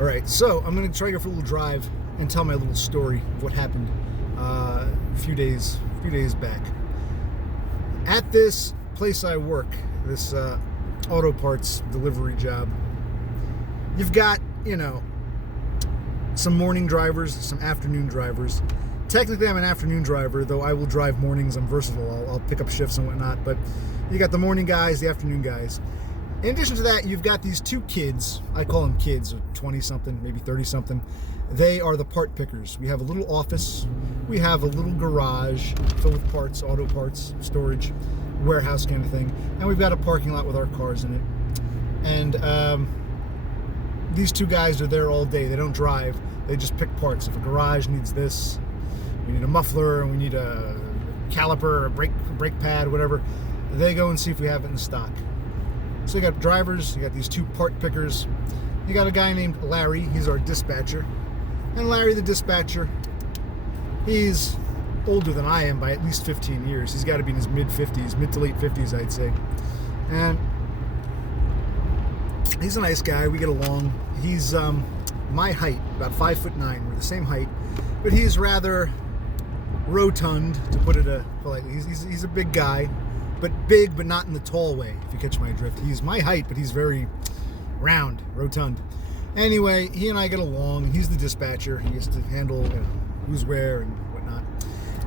All right, so I'm going to try to go for a little drive and tell my little story of what happened a few days back. At this place I work, this auto parts delivery job, you've got, some morning drivers, some afternoon drivers. Technically, I'm an afternoon driver, though I will drive mornings. I'm versatile. I'll pick up shifts and whatnot. But you got the morning guys, the afternoon guys. In addition to that, you've got these two kids. I call them kids, 20-something, maybe 30-something. They are the part pickers. We have a little office. We have a little garage filled with parts, auto parts, storage, warehouse kind of thing. And we've got a parking lot with our cars in it. And these two guys are there all day. They don't drive. They just pick parts. If a garage needs this, we need a muffler, and we need a caliper, a brake pad, whatever, they go and see if we have it in stock. So you got drivers, you got these two part pickers, you got a guy named Larry, he's our dispatcher. And Larry the dispatcher, he's older than I am by at least 15 years. He's got to be in his mid-50s, mid to late 50s, I'd say. And he's a nice guy, we get along. He's my height, about 5'9". We're the same height, but he's rather rotund, to put it politely. He's a big guy, but big, but not in the tall way, if you catch my drift. He's my height, but he's very round, rotund. Anyway, he and I get along. He's the dispatcher. He has to handle who's where and whatnot.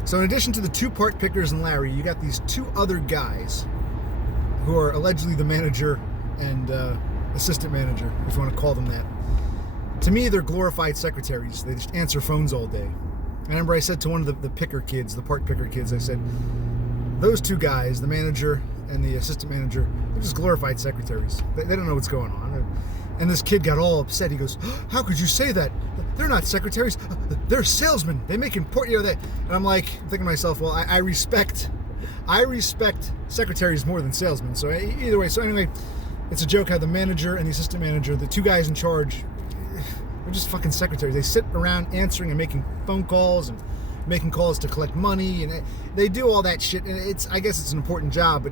So in addition to the two part pickers and Larry, you got these two other guys who are allegedly the manager and assistant manager, if you want to call them that. To me, they're glorified secretaries. They just answer phones all day. I remember I said to one of the picker kids, the part picker kids, I said, those two guys, the manager and the assistant manager, they're just glorified secretaries. They don't know what's going on. And this kid got all upset. He goes, how could you say that? They're not secretaries. They're salesmen. They make important, And I'm like, thinking to myself, well, I respect secretaries more than salesmen. So either way, so anyway, it's a joke how the manager and the assistant manager, the two guys in charge, they're just fucking secretaries. They sit around answering and making phone calls and making calls to collect money, and they do all that shit. And I guess it's an important job, but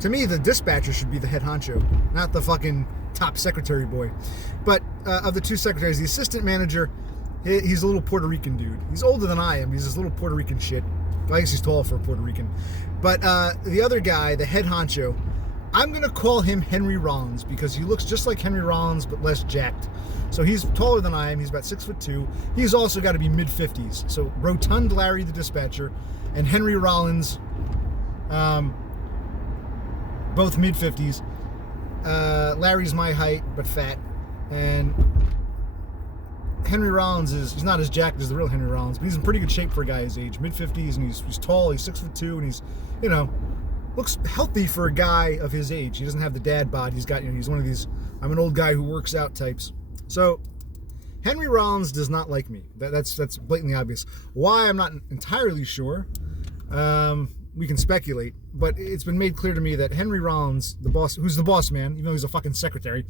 to me, the dispatcher should be the head honcho, not the fucking top secretary boy. But of the two secretaries, the assistant manager, he's a little Puerto Rican dude. He's older than I am. He's this little Puerto Rican shit. I guess he's tall for a Puerto Rican. But the other guy, the head honcho, I'm going to call him Henry Rollins because he looks just like Henry Rollins but less jacked. So he's taller than I am. He's about 6'2". He's also got to be mid-50s. So rotund Larry the dispatcher and Henry Rollins, both mid-50s. Larry's my height but fat. And Henry Rollins he's not as jacked as the real Henry Rollins, but he's in pretty good shape for a guy his age. Mid-50s, and he's tall. He's 6'2", and he's, looks healthy for a guy of his age. He doesn't have the dad bod. He's got, he's one of these, I'm an old guy who works out types. So Henry Rollins does not like me. That's blatantly obvious. Why, I'm not entirely sure. We can speculate, but it's been made clear to me that Henry Rollins, the boss, who's the boss man, even though he's a fucking secretary,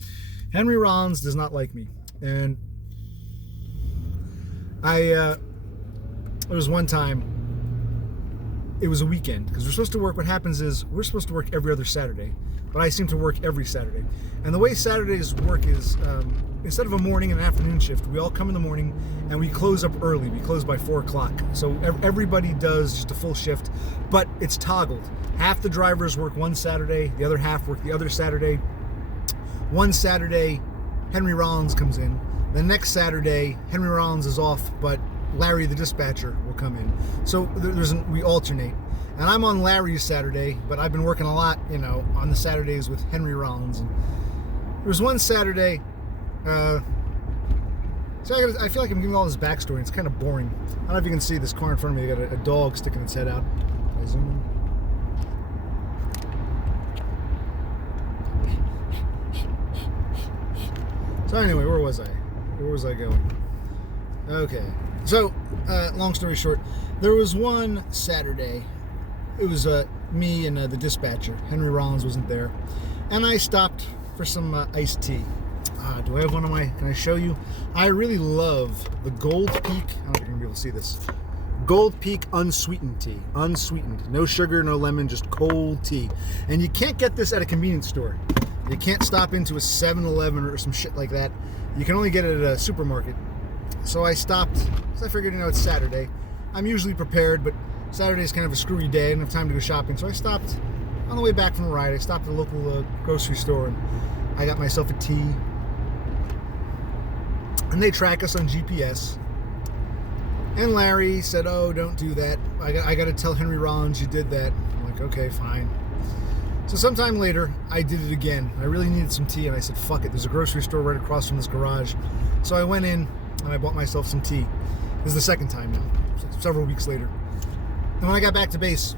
Henry Rollins does not like me. And there was one time, it was a weekend, because we're supposed to work. What happens is we're supposed to work every other Saturday, but I seem to work every Saturday. And the way Saturdays work is, instead of a morning and an afternoon shift, we all come in the morning and we close up early. We close by 4 o'clock. So everybody does just a full shift, but it's toggled. Half the drivers work one Saturday, the other half work the other Saturday. One Saturday, Henry Rollins comes in. The next Saturday, Henry Rollins is off, but Larry the dispatcher will come in. So we alternate. And I'm on Larry's Saturday, but I've been working a lot, on the Saturdays with Henry Rollins. And there was one Saturday, so I feel like I'm giving all this backstory. It's kind of boring. I don't know if you can see this car in front of me. They got a dog sticking its head out. I'll zoom in. So anyway, where was I going? Okay. So, long story short, there was one Saturday, it was me and the dispatcher. Henry Rollins wasn't there. And I stopped for some iced tea. Do I have one of can I show you? I really love the Gold Peak, I don't know if you're going to be able to see this. Gold Peak unsweetened tea. Unsweetened. No sugar, no lemon, just cold tea. And you can't get this at a convenience store. You can't stop into a 7-Eleven or some shit like that. You can only get it at a supermarket. So I stopped, because I figured, it's Saturday. I'm usually prepared, but Saturday's kind of a screwy day. I didn't have time to go shopping. So I stopped on the way back from the ride. I stopped at a local grocery store, and I got myself a tea. And they track us on GPS. And Larry said, "Oh, don't do that. I got to tell Henry Rollins you did that." I'm like, "Okay, fine." So sometime later, I did it again. I really needed some tea, and I said, "Fuck it. There's a grocery store right across from this garage." So I went in, and I bought myself some tea. This is the second time now, several weeks later. And when I got back to base,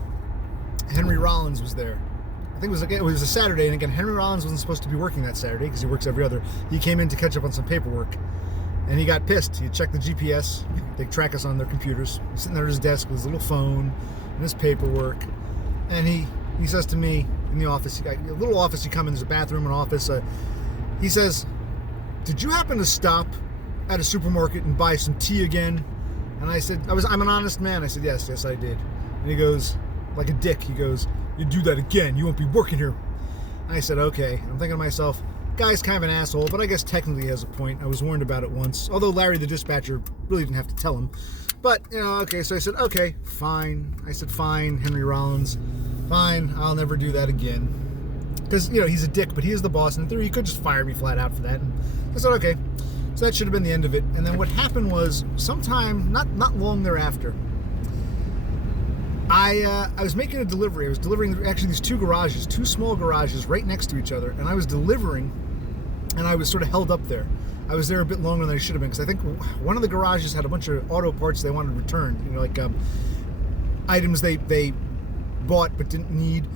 Henry Rollins was there. I think it was a Saturday, and again, Henry Rollins wasn't supposed to be working that Saturday because he works every other. He came in to catch up on some paperwork. And he got pissed. He checked the GPS. They track us on their computers. He's sitting there at his desk with his little phone and his paperwork. And he says to me in the office, a little office you come in, there's a bathroom and office. He says, "Did you happen to stop at a supermarket and buy some tea again?" And I said, I'm an honest man. I said, yes, I did. And he goes, like a dick, he goes, "You do that again, you won't be working here." And I said, okay. I'm thinking to myself, guy's kind of an asshole, but I guess technically he has a point. I was warned about it once, although Larry the dispatcher really didn't have to tell him. But, okay, so I said, okay, fine. I said, fine, Henry Rollins, fine, I'll never do that again. Because, he's a dick, but he is the boss, and in theory, he could just fire me flat out for that. And I said, okay. So that should have been the end of it. And then what happened was, sometime, not long thereafter, I was making a delivery. I was delivering actually these two small garages right next to each other, and I was delivering, and I was sort of held up there. I was there a bit longer than I should have been, because I think one of the garages had a bunch of auto parts they wanted returned, like items they bought but didn't need,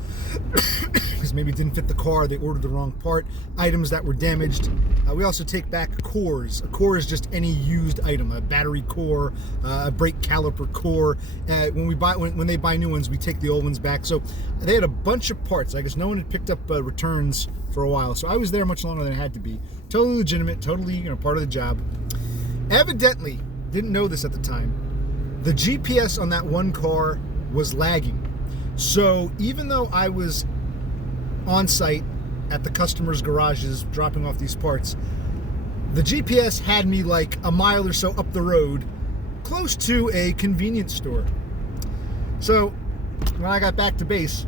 because maybe it didn't fit the car, they ordered the wrong part, items that were damaged. We also take back cores. A core is just any used item, a battery core, a brake caliper core. When they buy new ones, we take the old ones back. So they had a bunch of parts. I guess no one had picked up returns for a while, so I was there much longer than I had to be. Totally legitimate, totally part of the job. Evidently, didn't know this at the time, the GPS on that one car was lagging. So even though I was on site at the customers' garages dropping off these parts, the GPS had me like a mile or so up the road, close to a convenience store. So when I got back to base,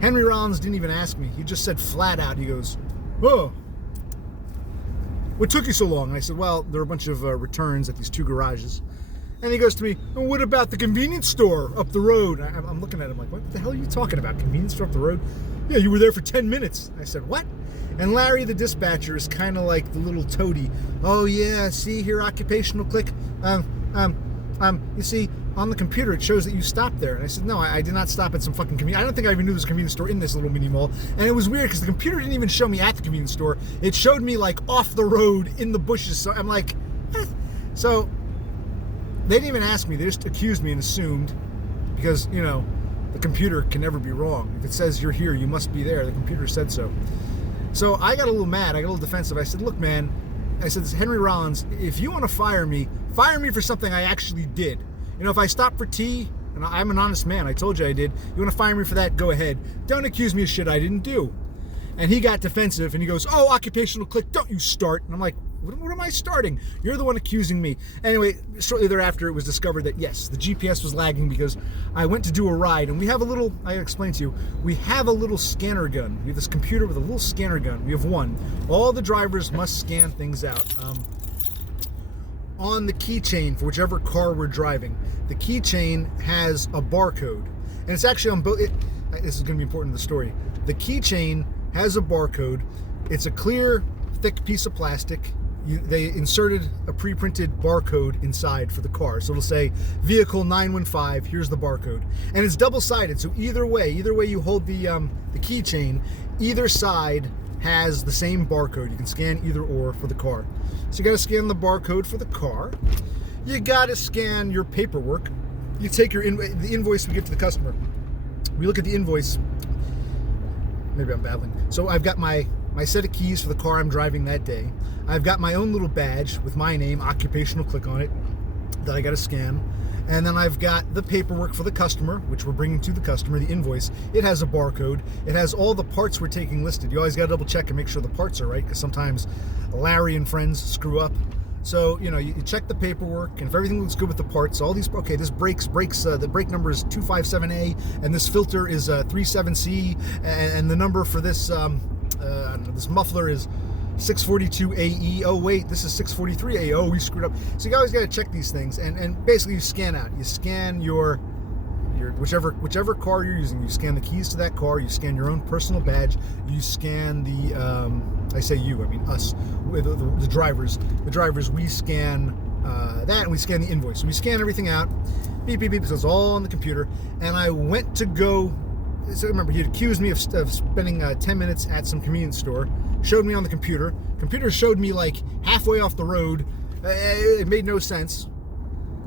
Henry Rollins didn't even ask me. He just said flat out, he goes, "Oh, what took you so long?" And I said, "Well, there were a bunch of returns at these two garages." And he goes to me, "Well, what about the convenience store up the road?" I'm looking at him like, what the hell are you talking about? Convenience store up the road? "Yeah, you were there for 10 minutes. I said, "What?" And Larry, the dispatcher, is kind of like the little toady. "Oh, yeah, see here, occupational click. You see, on the computer, it shows that you stopped there." And I said, "No, I did not stop at some fucking convenience. I don't think I even knew there was a convenience store in this little mini mall." And it was weird because the computer didn't even show me at the convenience store. It showed me like off the road in the bushes. So I'm like, eh. So they didn't even ask me. They just accused me and assumed, because, the computer can never be wrong. If it says you're here, you must be there. The computer said so. So I got a little mad. I got a little defensive. I said, "Look, man," I said, "Henry Rollins, if you want to fire me for something I actually did. If I stopped for tea, and I'm an honest man, I told you I did. You want to fire me for that, go ahead. Don't accuse me of shit I didn't do." And he got defensive, and he goes, "Oh, occupational click, don't you start." And I'm like, what am I starting? You're the one accusing me. Anyway, shortly thereafter, it was discovered that, yes, the GPS was lagging because I went to do a ride, and we have I explained to you, we have a little scanner gun. We have this computer with a little scanner gun. We have one. All the drivers must scan things out. On the keychain for whichever car we're driving, the keychain has a barcode. And it's actually on both. This is going to be important to the story. The keychain has a barcode. It's a clear, thick piece of plastic. They inserted a pre-printed barcode inside for the car. So it'll say vehicle 915, here's the barcode. And it's double-sided, so either way you hold the keychain, either side has the same barcode. You can scan either or for the car. So you gotta scan the barcode for the car. You gotta scan your paperwork. You take the invoice we give to the customer. We look at the invoice. Maybe I'm babbling. So I've got my set of keys for the car I'm driving that day. I've got my own little badge with my name, occupational click on it, that I got to scan. And then I've got the paperwork for the customer, which we're bringing to the customer, the invoice. It has a barcode. It has all the parts we're taking listed. You always got to double check and make sure the parts are right, because sometimes Larry and friends screw up. So, you check the paperwork, and if everything looks good with the parts, all these, okay, this brakes, the brake number is 257A, and this filter is 37C, and the number for this, this muffler is 642AE. Oh wait, this is 643A. Oh, we screwed up. So you always got to check these things, and basically you scan out. You scan your whichever car you're using. You scan the keys to that car. You scan your own personal badge. You scan the I say you, I mean us, the drivers. The drivers, we scan that, and we scan the invoice. So we scan everything out. Beep beep beep. So it's all on the computer. And I went to go. So remember, he accused me of spending 10 minutes at some convenience store. Showed me on the computer. Computer showed me like halfway off the road. It made no sense.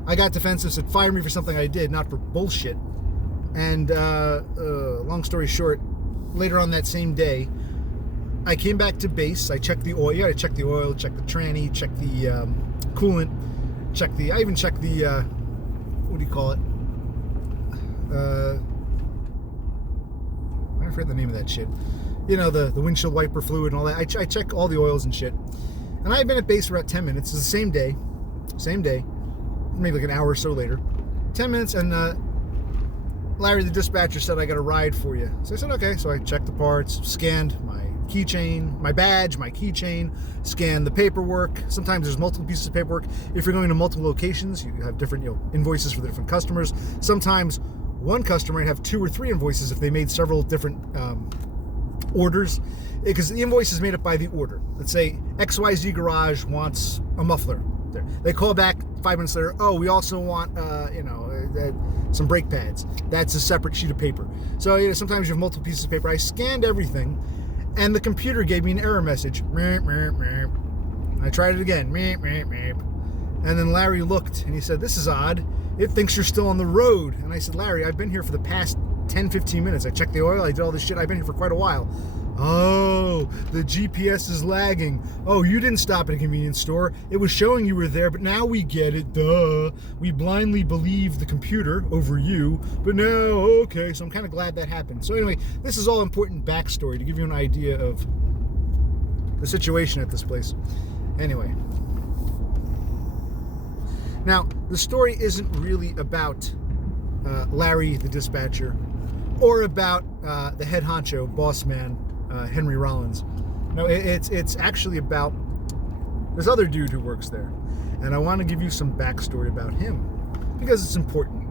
I got defensive, said fire me for something I did, not for bullshit. And long story short, later on that same day, I came back to base. I checked the oil. Yeah, I checked the oil, checked the tranny, checked the coolant, I even checked the what do you call it? I forget the name of that shit. The windshield wiper fluid and all that. I check all the oils and shit. And I had been at base for about 10 minutes. It's the same day, maybe like an hour or so later. 10 minutes, and Larry, the dispatcher, said, I got a ride for you. So I said, okay. So I checked the parts, scanned my keychain, my badge, my keychain, scanned the paperwork. Sometimes there's multiple pieces of paperwork. If you're going to multiple locations, you have different invoices for the different customers. Sometimes one customer might have 2 or 3 invoices if they made several different orders, because the invoice is made up by the order. Let's say XYZ Garage wants a muffler. They call back 5 minutes later, oh, we also want some brake pads. That's a separate sheet of paper. So sometimes you have multiple pieces of paper. I scanned everything, and the computer gave me an error message. I tried it again. And then Larry looked, and he said, this is odd. It thinks you're still on the road. And I said, Larry, I've been here for the past 10-15 minutes. I checked the oil. I did all this shit. I've been here for quite a while. Oh, the GPS is lagging. Oh, you didn't stop at a convenience store. It was showing you were there, but now we get it. Duh. We blindly believe the computer over you, but now, okay. So I'm kind of glad that happened. So anyway, this is all important backstory to give you an idea of the situation at this place. Anyway. Now, the story isn't really about Larry, the dispatcher, or about the head honcho, boss man, Henry Rollins. No, it's actually about this other dude who works there. And I want to give you some backstory about him, because it's important.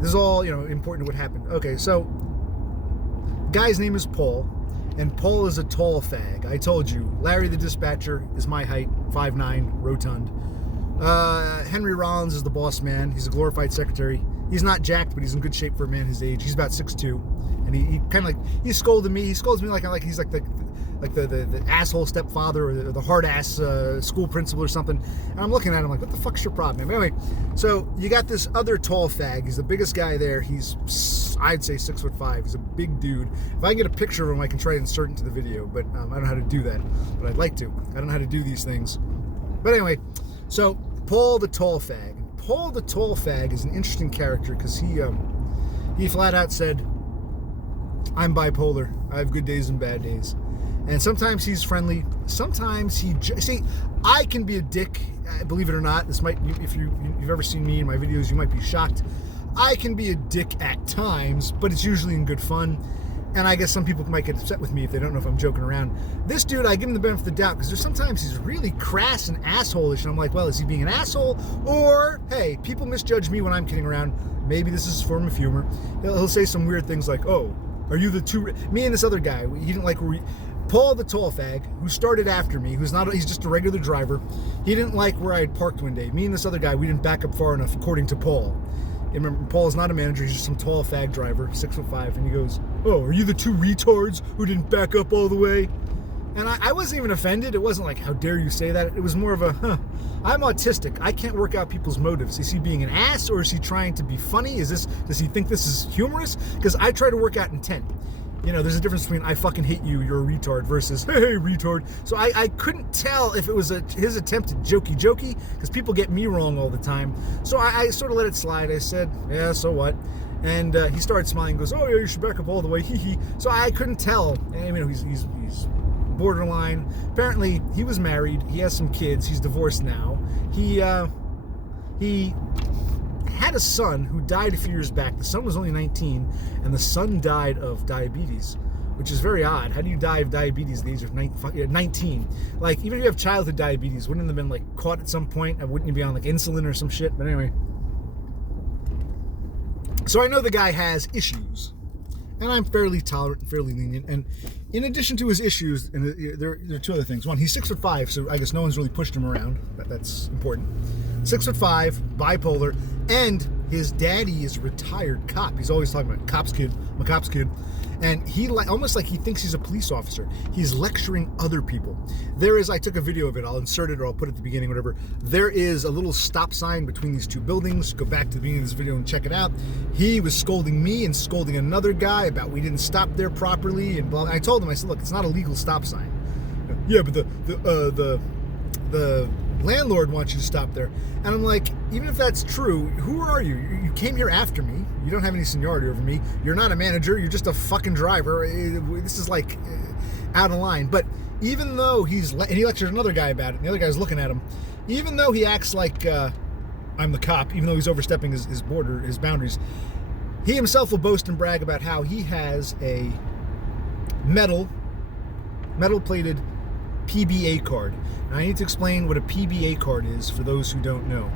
This is all, important what happened. Okay, so, guy's name is Paul, and Paul is a tall fag. I told you, Larry the dispatcher is my height, 5'9", rotund. Henry Rollins is the boss man. He's a glorified secretary. He's not jacked, but he's in good shape for a man his age. He's about 6'2", and he kind of he scolded me. He scolds me like he's like the asshole stepfather or the hard ass school principal or something. And I'm looking at him like, what the fuck's your problem, man? Anyway, so you got this other tall fag. He's the biggest guy there. He's, I'd say, 6'5". He's a big dude. If I can get a picture of him, I can try to insert into the video, but I don't know how to do that. But I'd like to. I don't know how to do these things. But anyway, so Paul the tall fag. Paul the tall fag is an interesting character because he flat out said, I'm bipolar. I have good days and bad days. And sometimes he's friendly. Sometimes see, I can be a dick, believe it or not. This might, if you've ever seen me in my videos, you might be shocked. I can be a dick at times, but it's usually in good fun. And I guess some people might get upset with me if they don't know if I'm joking around. This dude, I give him the benefit of the doubt, because there's sometimes he's really crass and asshole-ish, and I'm like, well, is he being an asshole? Or, hey, people misjudge me when I'm kidding around. Maybe this is his form of humor. He'll say some weird things like, oh, are you the two... Me and this other guy, he didn't like... Paul the tall fag, who started after me, he's just a regular driver, he didn't like where I had parked one day. Me and this other guy, we didn't back up far enough, according to Paul. And remember, Paul's not a manager, he's just some tall fag driver, 6'5", and he goes, oh, are you the two retards who didn't back up all the way? And I wasn't even offended. It wasn't like, how dare you say that? It was more of a, I'm autistic. I can't work out people's motives. Is he being an ass, or is he trying to be funny? Does he think this is humorous? Because I try to work out intent. there's a difference between I fucking hate you, you're a retard, versus hey, retard. So I couldn't tell if it was his attempt at jokey, because people get me wrong all the time. So I sort of let it slide. I said, yeah, so what? And he started smiling, goes, oh yeah, you should back up all the way, hee hee. So I couldn't tell. And, he's borderline. Apparently, he was married. He has some kids. He's divorced now. He had a son who died a few years back. The son was only 19, and the son died of diabetes, which is very odd. How do you die of diabetes at the age of 19? Like, even if you have childhood diabetes, wouldn't it have been, like, caught at some point? Wouldn't you be on, like, insulin or some shit? But anyway. So I know the guy has issues, and I'm fairly tolerant and fairly lenient. And in addition to his issues, and there are two other things. One, he's 6'5", so I guess no one's really pushed him around. That's important. 6'5", bipolar, and his daddy is a retired cop. He's always talking about cop's kid, I'm a cop's kid. And he almost like he thinks he's a police officer. He's lecturing other people. I took a video of it, I'll insert it or I'll put it at the beginning, whatever. There is a little stop sign between these two buildings. Go back to the beginning of this video and check it out. He was scolding me and scolding another guy about we didn't stop there properly and blah. I told him, I said, look, it's not a legal stop sign. Yeah, but the landlord wants you to stop there. And I'm like, even if that's true, who are you? You came here after me. You don't have any seniority over me. You're not a manager. You're just a fucking driver. This is like out of line. But even though and he lectured another guy about it, and the other guy's looking at him, even though he acts like I'm the cop, even though he's overstepping his boundaries, he himself will boast and brag about how he has a metal-plated PBA card. Now, I need to explain what a PBA card is for those who don't know.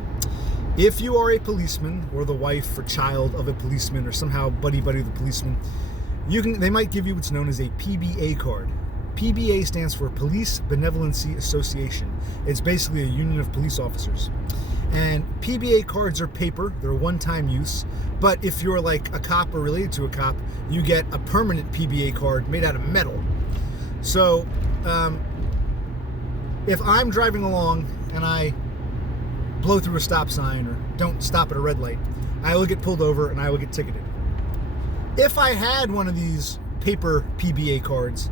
If you are a policeman or the wife or child of a policeman or somehow buddy of the policeman, they might give you what's known as a PBA card. PBA stands for Police Benevolency Association. It's basically a union of police officers. And PBA cards are paper, they're one-time use, but if you're like a cop or related to a cop, you get a permanent PBA card made out of metal. So, if I'm driving along and I blow through a stop sign or don't stop at a red light, I will get pulled over and I will get ticketed. If I had one of these paper PBA cards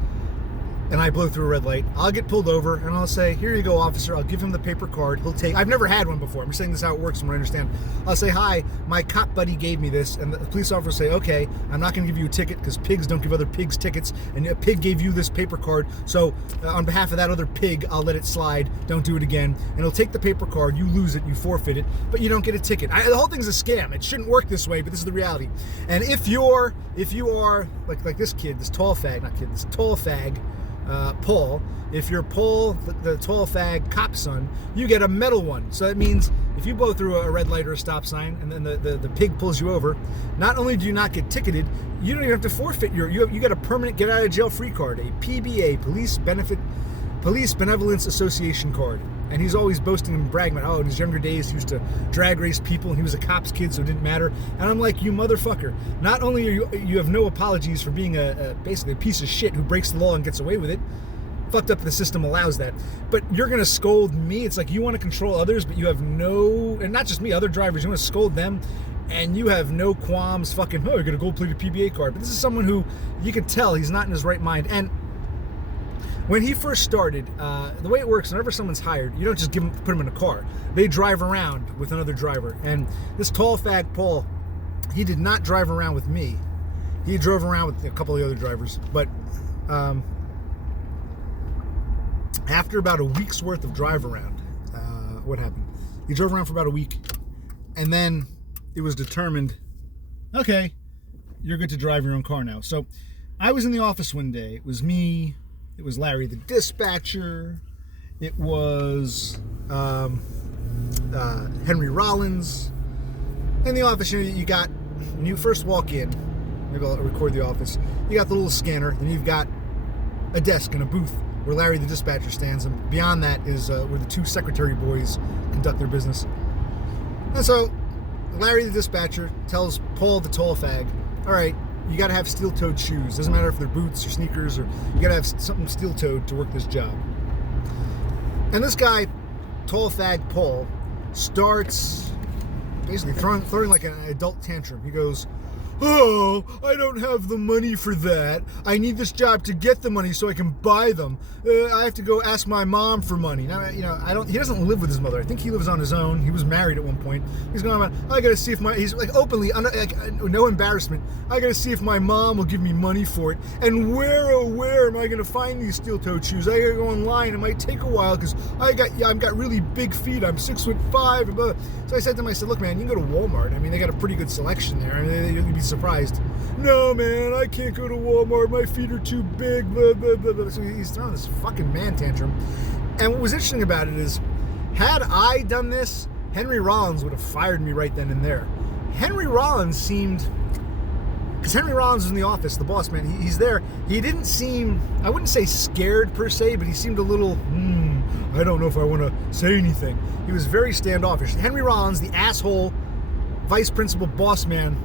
and I blow through a red light, I'll get pulled over and I'll say, here you go, officer. I'll give him the paper card. I've never had one before. I'm just saying this is how it works from what I understand. I'll say, hi, my cop buddy gave me this. And the police officer will say, okay, I'm not going to give you a ticket because pigs don't give other pigs tickets. And a pig gave you this paper card. So on behalf of that other pig, I'll let it slide. Don't do it again. And he'll take the paper card. You lose it. You forfeit it. But you don't get a ticket. The whole thing's a scam. It shouldn't work this way, but this is the reality. And if you are like this kid, this tall fag, Paul, if you're Paul, the tall fag cop son, you get a metal one. So that means if you blow through a red light or a stop sign and then the pig pulls you over, not only do you not get ticketed, you don't even have to forfeit you get a permanent get out of jail free card, a PBA, Police Benevolence Association card. And he's always boasting and bragging about, in his younger days, he used to drag race people, and he was a cop's kid, so it didn't matter. And I'm like, you motherfucker. Not only are you have no apologies for being basically a piece of shit who breaks the law and gets away with it. Fucked up the system allows that. But you're going to scold me. It's like you want to control others, but you have and not just me, other drivers, you want to scold them, and you have no qualms fucking, you got a gold-plated PBA card. But this is someone who, you can tell, he's not in his right mind. And when he first started, the way it works, whenever someone's hired, you don't just put them in a car. They drive around with another driver. And this tall fag Paul, he did not drive around with me. He drove around with a couple of the other drivers. But after about a week's worth of drive around, what happened? He drove around for about a week. And then it was determined, okay, you're good to drive your own car now. So I was in the office one day. It was me. It was Larry the dispatcher. It was Henry Rollins. In the office, you got, when you first walk in, maybe I'll record the office, you got the little scanner, then you've got a desk and a booth where Larry the dispatcher stands, and beyond that is where the two secretary boys conduct their business. And so Larry the dispatcher tells Paul the tall fag, all right, you got to have steel-toed shoes. Doesn't matter if they're boots or sneakers, or you got to have something steel-toed to work this job. And this guy, tall fag Paul, starts basically throwing like an adult tantrum. He goes, oh, I don't have the money for that. I need this job to get the money so I can buy them. I have to go ask my mom for money. Now, he doesn't live with his mother. I think he lives on his own. He was married at one point. He's going on, I got to see if he's like openly, no embarrassment. I got to see if my mom will give me money for it. And where, oh, where am I going to find these steel-toed shoes? I got to go online. It might take a while because I've got really big feet. I'm 6'5". And blah. So I said to him, I said, look, man, you can go to Walmart. I mean, they got a pretty good selection there. I mean, you'd be surprised. No, man, I can't go to Walmart. My feet are too big. Blah, blah, blah, blah. So he's throwing this fucking man tantrum. And what was interesting about it is, had I done this, Henry Rollins would have fired me right then and there. Henry Rollins seemed, because Henry Rollins was in the office, the boss man, he's there. He didn't seem, I wouldn't say scared per se, but he seemed a little, I don't know if I want to say anything. He was very standoffish. Henry Rollins, the asshole vice principal boss man,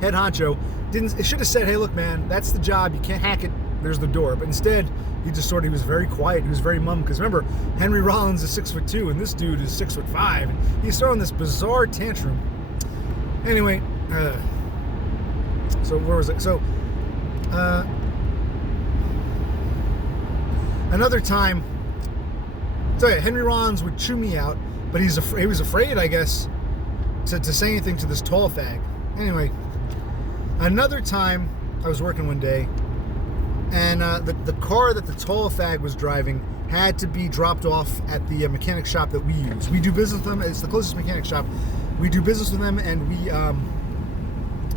head honcho, it should have said, hey, look, man, that's the job. You can't hack it. There's the door. But instead, he was very quiet. He was very mum. Because remember, Henry Rollins is 6'2", and this dude is 6'5". And he's throwing this bizarre tantrum. Anyway, so where was it? So, another time, so yeah, Henry Rollins would chew me out, but he was afraid, I guess, to say anything to this tall fag. Anyway, another time I was working one day, and the car that the tall fag was driving had to be dropped off at the mechanic shop that we use. We do business with them. It's the closest mechanic shop. We do business with them, and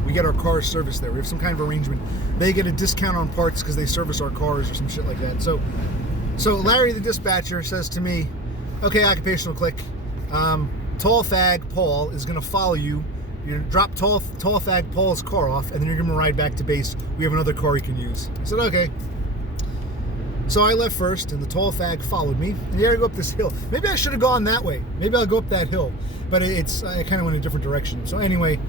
we get our cars serviced there. We have some kind of arrangement. They get a discount on parts because they service our cars or some shit like that. So Larry, the dispatcher, says to me, okay, occupational click, tall fag Paul is going to follow you. You're going to drop tall fag Paul's car off, and then you're going to ride back to base. We have another car you can use. I said, okay. So I left first, and the tall fag followed me. And you got to go up this hill. Maybe I should have gone that way. Maybe I'll go up that hill. But I kind of went a different direction. So anyway,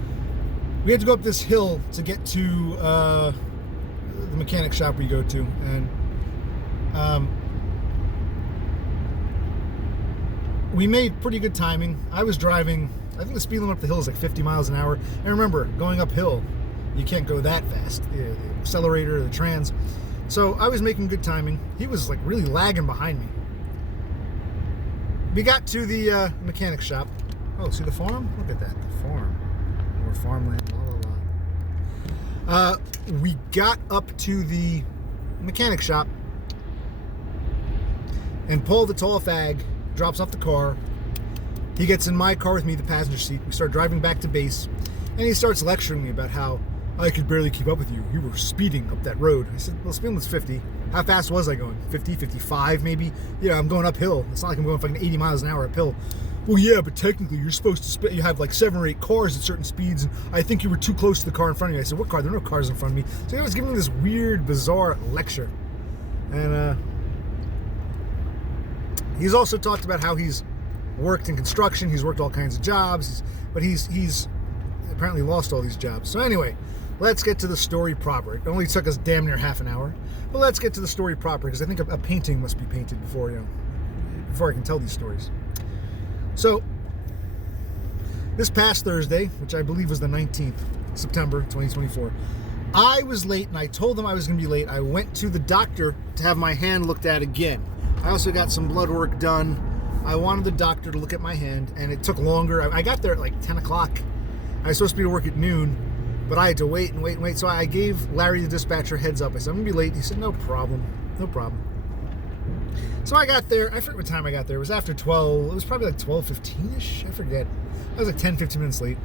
we had to go up this hill to get to the mechanic shop we go to. And we made pretty good timing. I was driving, I think the speed limit up the hill is like 50 miles an hour. And remember, going uphill, you can't go that fast. The accelerator, the trans. So I was making good timing. He was like really lagging behind me. We got to the mechanic shop. Oh, see the farm? Look at that, the farm. More farmland, blah, blah, blah. We got up to the mechanic shop, and Paul the tall fag drops off the car. He gets in my car with me, the passenger seat. We start driving back to base, and he starts lecturing me about how I could barely keep up with you. You were speeding up that road. I said, well, speed limit's 50. How fast was I going? 50, 55 maybe? Yeah, I'm going uphill. It's not like I'm going fucking 80 miles an hour uphill. Well, yeah, but technically you're supposed to you have like 7 or 8 cars at certain speeds, and I think you were too close to the car in front of you. I said, what car? There are no cars in front of me. So he was giving me this weird, bizarre lecture. And he's also talked about how he's worked in construction. He's worked all kinds of jobs, but he's apparently lost all these jobs. So anyway, let's get to the story proper. It only took us damn near half an hour, but let's get to the story proper, because I think a painting must be painted before I can tell these stories. So this past Thursday, which I believe was the 19th, September 2024, I was late, and I told them I was going to be late. I went to the doctor to have my hand looked at again. I also got some blood work done. I wanted the doctor to look at my hand, and it took longer. I got there at like 10 o'clock. I was supposed to be to work at noon, but I had to wait and wait and wait. So I gave Larry, the dispatcher, heads up. I said, I'm going to be late. He said, no problem. No problem. So I got there. I forget what time I got there. It was after 12. It was probably like 12:15-ish. I forget. I was like 10, 15 minutes late.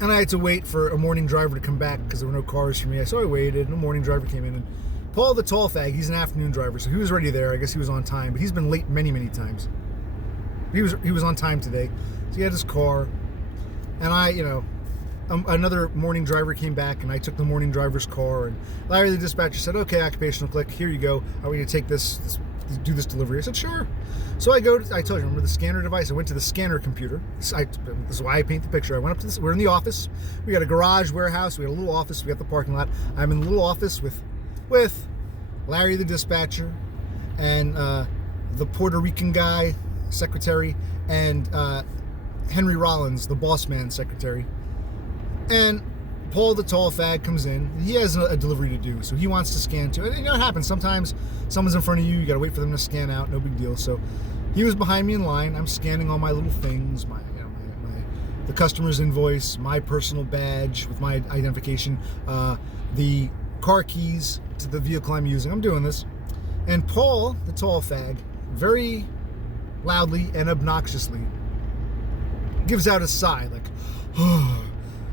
And I had to wait for a morning driver to come back because there were no cars for me. So I waited, and a morning driver came in. And Paul the tall fag, he's an afternoon driver, so he was already there. I guess he was on time, but he's been late many, many times. He was on time today. So he had his car. And another morning driver came back, and I took the morning driver's car, and Larry the dispatcher said, okay, occupational click, here you go. I want you to take do this delivery. I said, sure. So I told you, remember the scanner device? I went to the scanner computer. This is why I paint the picture. I went up to this, we're in the office. We got a garage warehouse. We got a little office. We got the parking lot. I'm in the little office with Larry the dispatcher, and the Puerto Rican guy, secretary, and Henry Rollins, the boss man secretary. And Paul, the tall fag, comes in. He has a delivery to do, so he wants to scan too. And you know what happens? Sometimes someone's in front of you. You got to wait for them to scan out. No big deal. So he was behind me in line. I'm scanning all my little things, the customer's invoice, my personal badge with my identification, the car keys to the vehicle I'm using. I'm doing this. And Paul, the tall fag, very loudly and obnoxiously gives out a sigh, like,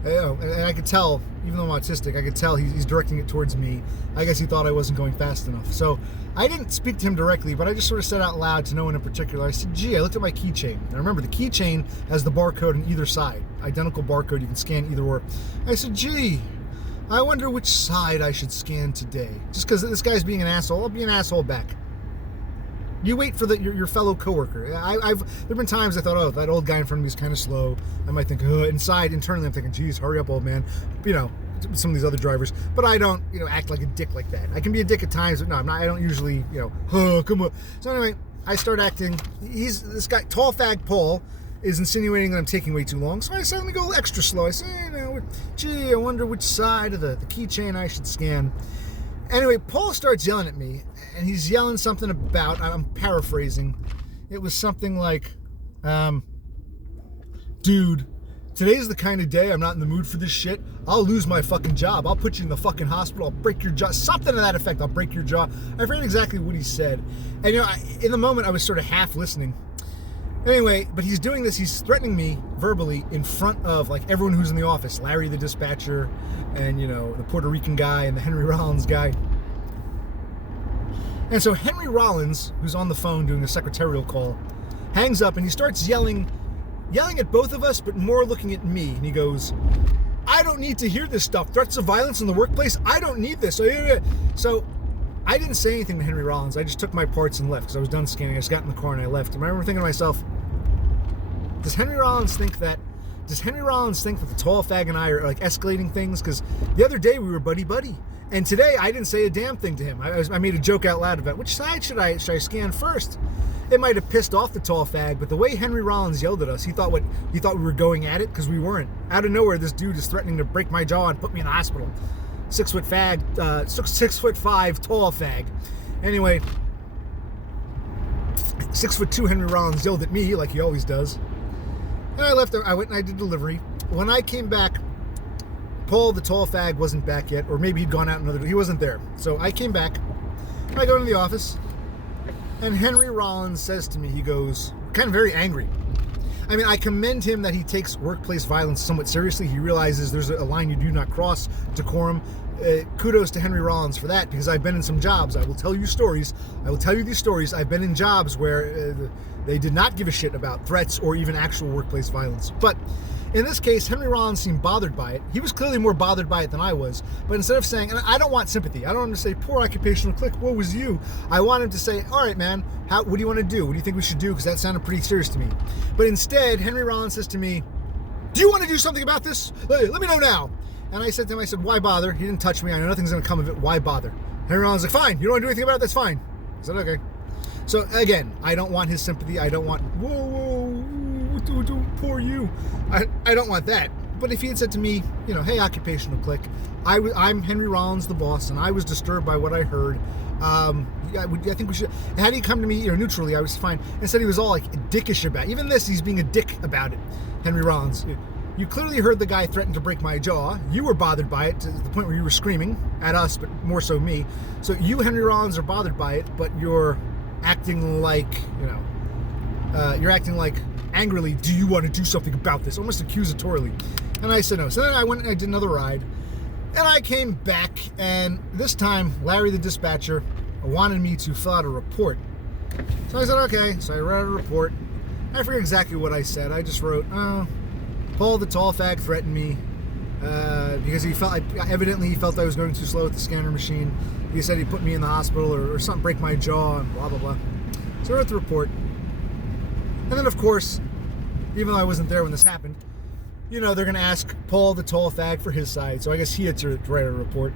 and I could tell, even though I'm autistic, I could tell he's directing it towards me. I guess he thought I wasn't going fast enough. So I didn't speak to him directly, but I just sort of said out loud to no one in particular. I said, gee, I looked at my keychain. And remember, the keychain has the barcode on either side. Identical barcode, you can scan either or. I said, gee, I wonder which side I should scan today. Just because this guy's being an asshole, I'll be an asshole back. You wait for your fellow coworker. There've been times I thought, oh, that old guy in front of me is kind of slow. I might think, internally I'm thinking, geez, hurry up, old man. You know, some of these other drivers. But I don't, act like a dick like that. I can be a dick at times, but no, I'm not. I don't usually, come on. So anyway, I start acting. This guy, tall fag Paul, is insinuating that I'm taking way too long. So I said, let me go extra slow. I said, gee, I wonder which side of the keychain I should scan. Anyway, Paul starts yelling at me, and he's yelling something about, I'm paraphrasing, it was something like, dude, today's the kind of day I'm not in the mood for this shit. I'll lose my fucking job. I'll put you in the fucking hospital. I'll break your jaw. Something to that effect. I'll break your jaw. I forget exactly what he said. And, in the moment, I was sort of half listening. Anyway, but he's doing this. He's threatening me verbally in front of, like, everyone who's in the office. Larry, the dispatcher, and, the Puerto Rican guy, and the Henry Rollins guy. And so Henry Rollins, who's on the phone doing a secretarial call, hangs up, and he starts yelling at both of us, but more looking at me. And he goes, I don't need to hear this stuff. Threats of violence in the workplace? I don't need this. So I didn't say anything to Henry Rollins. I just took my parts and left because I was done scanning. I just got in the car and I left. And I remember thinking to myself, does Henry Rollins think that the tall fag and I are like escalating things? Because the other day we were buddy-buddy. And today I didn't say a damn thing to him. I made a joke out loud about which side should I scan first. It might have pissed off the tall fag, but the way Henry Rollins yelled at us, he thought we were going at it because we weren't. Out of nowhere, this dude is threatening to break my jaw and put me in the hospital. 6'5" tall fag. Anyway, 6'2" Henry Rollins yelled at me like he always does. And I left. I went and I did delivery. When I came back, Paul, the tall fag, wasn't back yet, or maybe he'd gone out he wasn't there. So I came back. I go into the office, and Henry Rollins says to me, he goes, kind of very angry. I mean, I commend him that he takes workplace violence somewhat seriously. He realizes there's a line you do not cross, decorum. Kudos to Henry Rollins for that, because I've been in some jobs. I will tell you stories. I will tell you these stories. I've been in jobs where they did not give a shit about threats or even actual workplace violence. But in this case, Henry Rollins seemed bothered by it. He was clearly more bothered by it than I was. But instead of saying, and I don't want sympathy. I don't want him to say, poor occupational click, what was you? I want him to say, all right, man, what do you want to do? What do you think we should do? Because that sounded pretty serious to me. But instead, Henry Rollins says to me, do you want to do something about this? Let me know now. And I said to him, why bother? He didn't touch me. I know nothing's going to come of it. Why bother? Henry Rollins was like, fine. You don't want to do anything about it? That's fine. I said, okay. So again, I don't want his sympathy. I don't want, whoa, poor you. I don't want that. But if he had said to me, hey, occupational click, I'm Henry Rollins, the boss, and I was disturbed by what I heard. I think we should. And had he come to me, neutrally, I was fine. Instead, he was all like dickish about it. Even this, he's being a dick about it. Henry Rollins, you clearly heard the guy threaten to break my jaw. You were bothered by it to the point where you were screaming at us, but more so me. So you, Henry Rollins, are bothered by it, but you're acting like, you're acting like angrily, do you want to do something about this? Almost accusatorily. And I said no. So then I went and I did another ride. And I came back, and this time, Larry the dispatcher wanted me to fill out a report. So I said, okay. So I wrote a report. I forget exactly what I said. I just wrote, Paul the tall fag threatened me because he felt I was going too slow with the scanner machine. He said he'd put me in the hospital or something, break my jaw, and blah, blah, blah. So I wrote the report. And then, of course, even though I wasn't there when this happened, they're going to ask Paul the tall fag for his side. So I guess he had to write a report.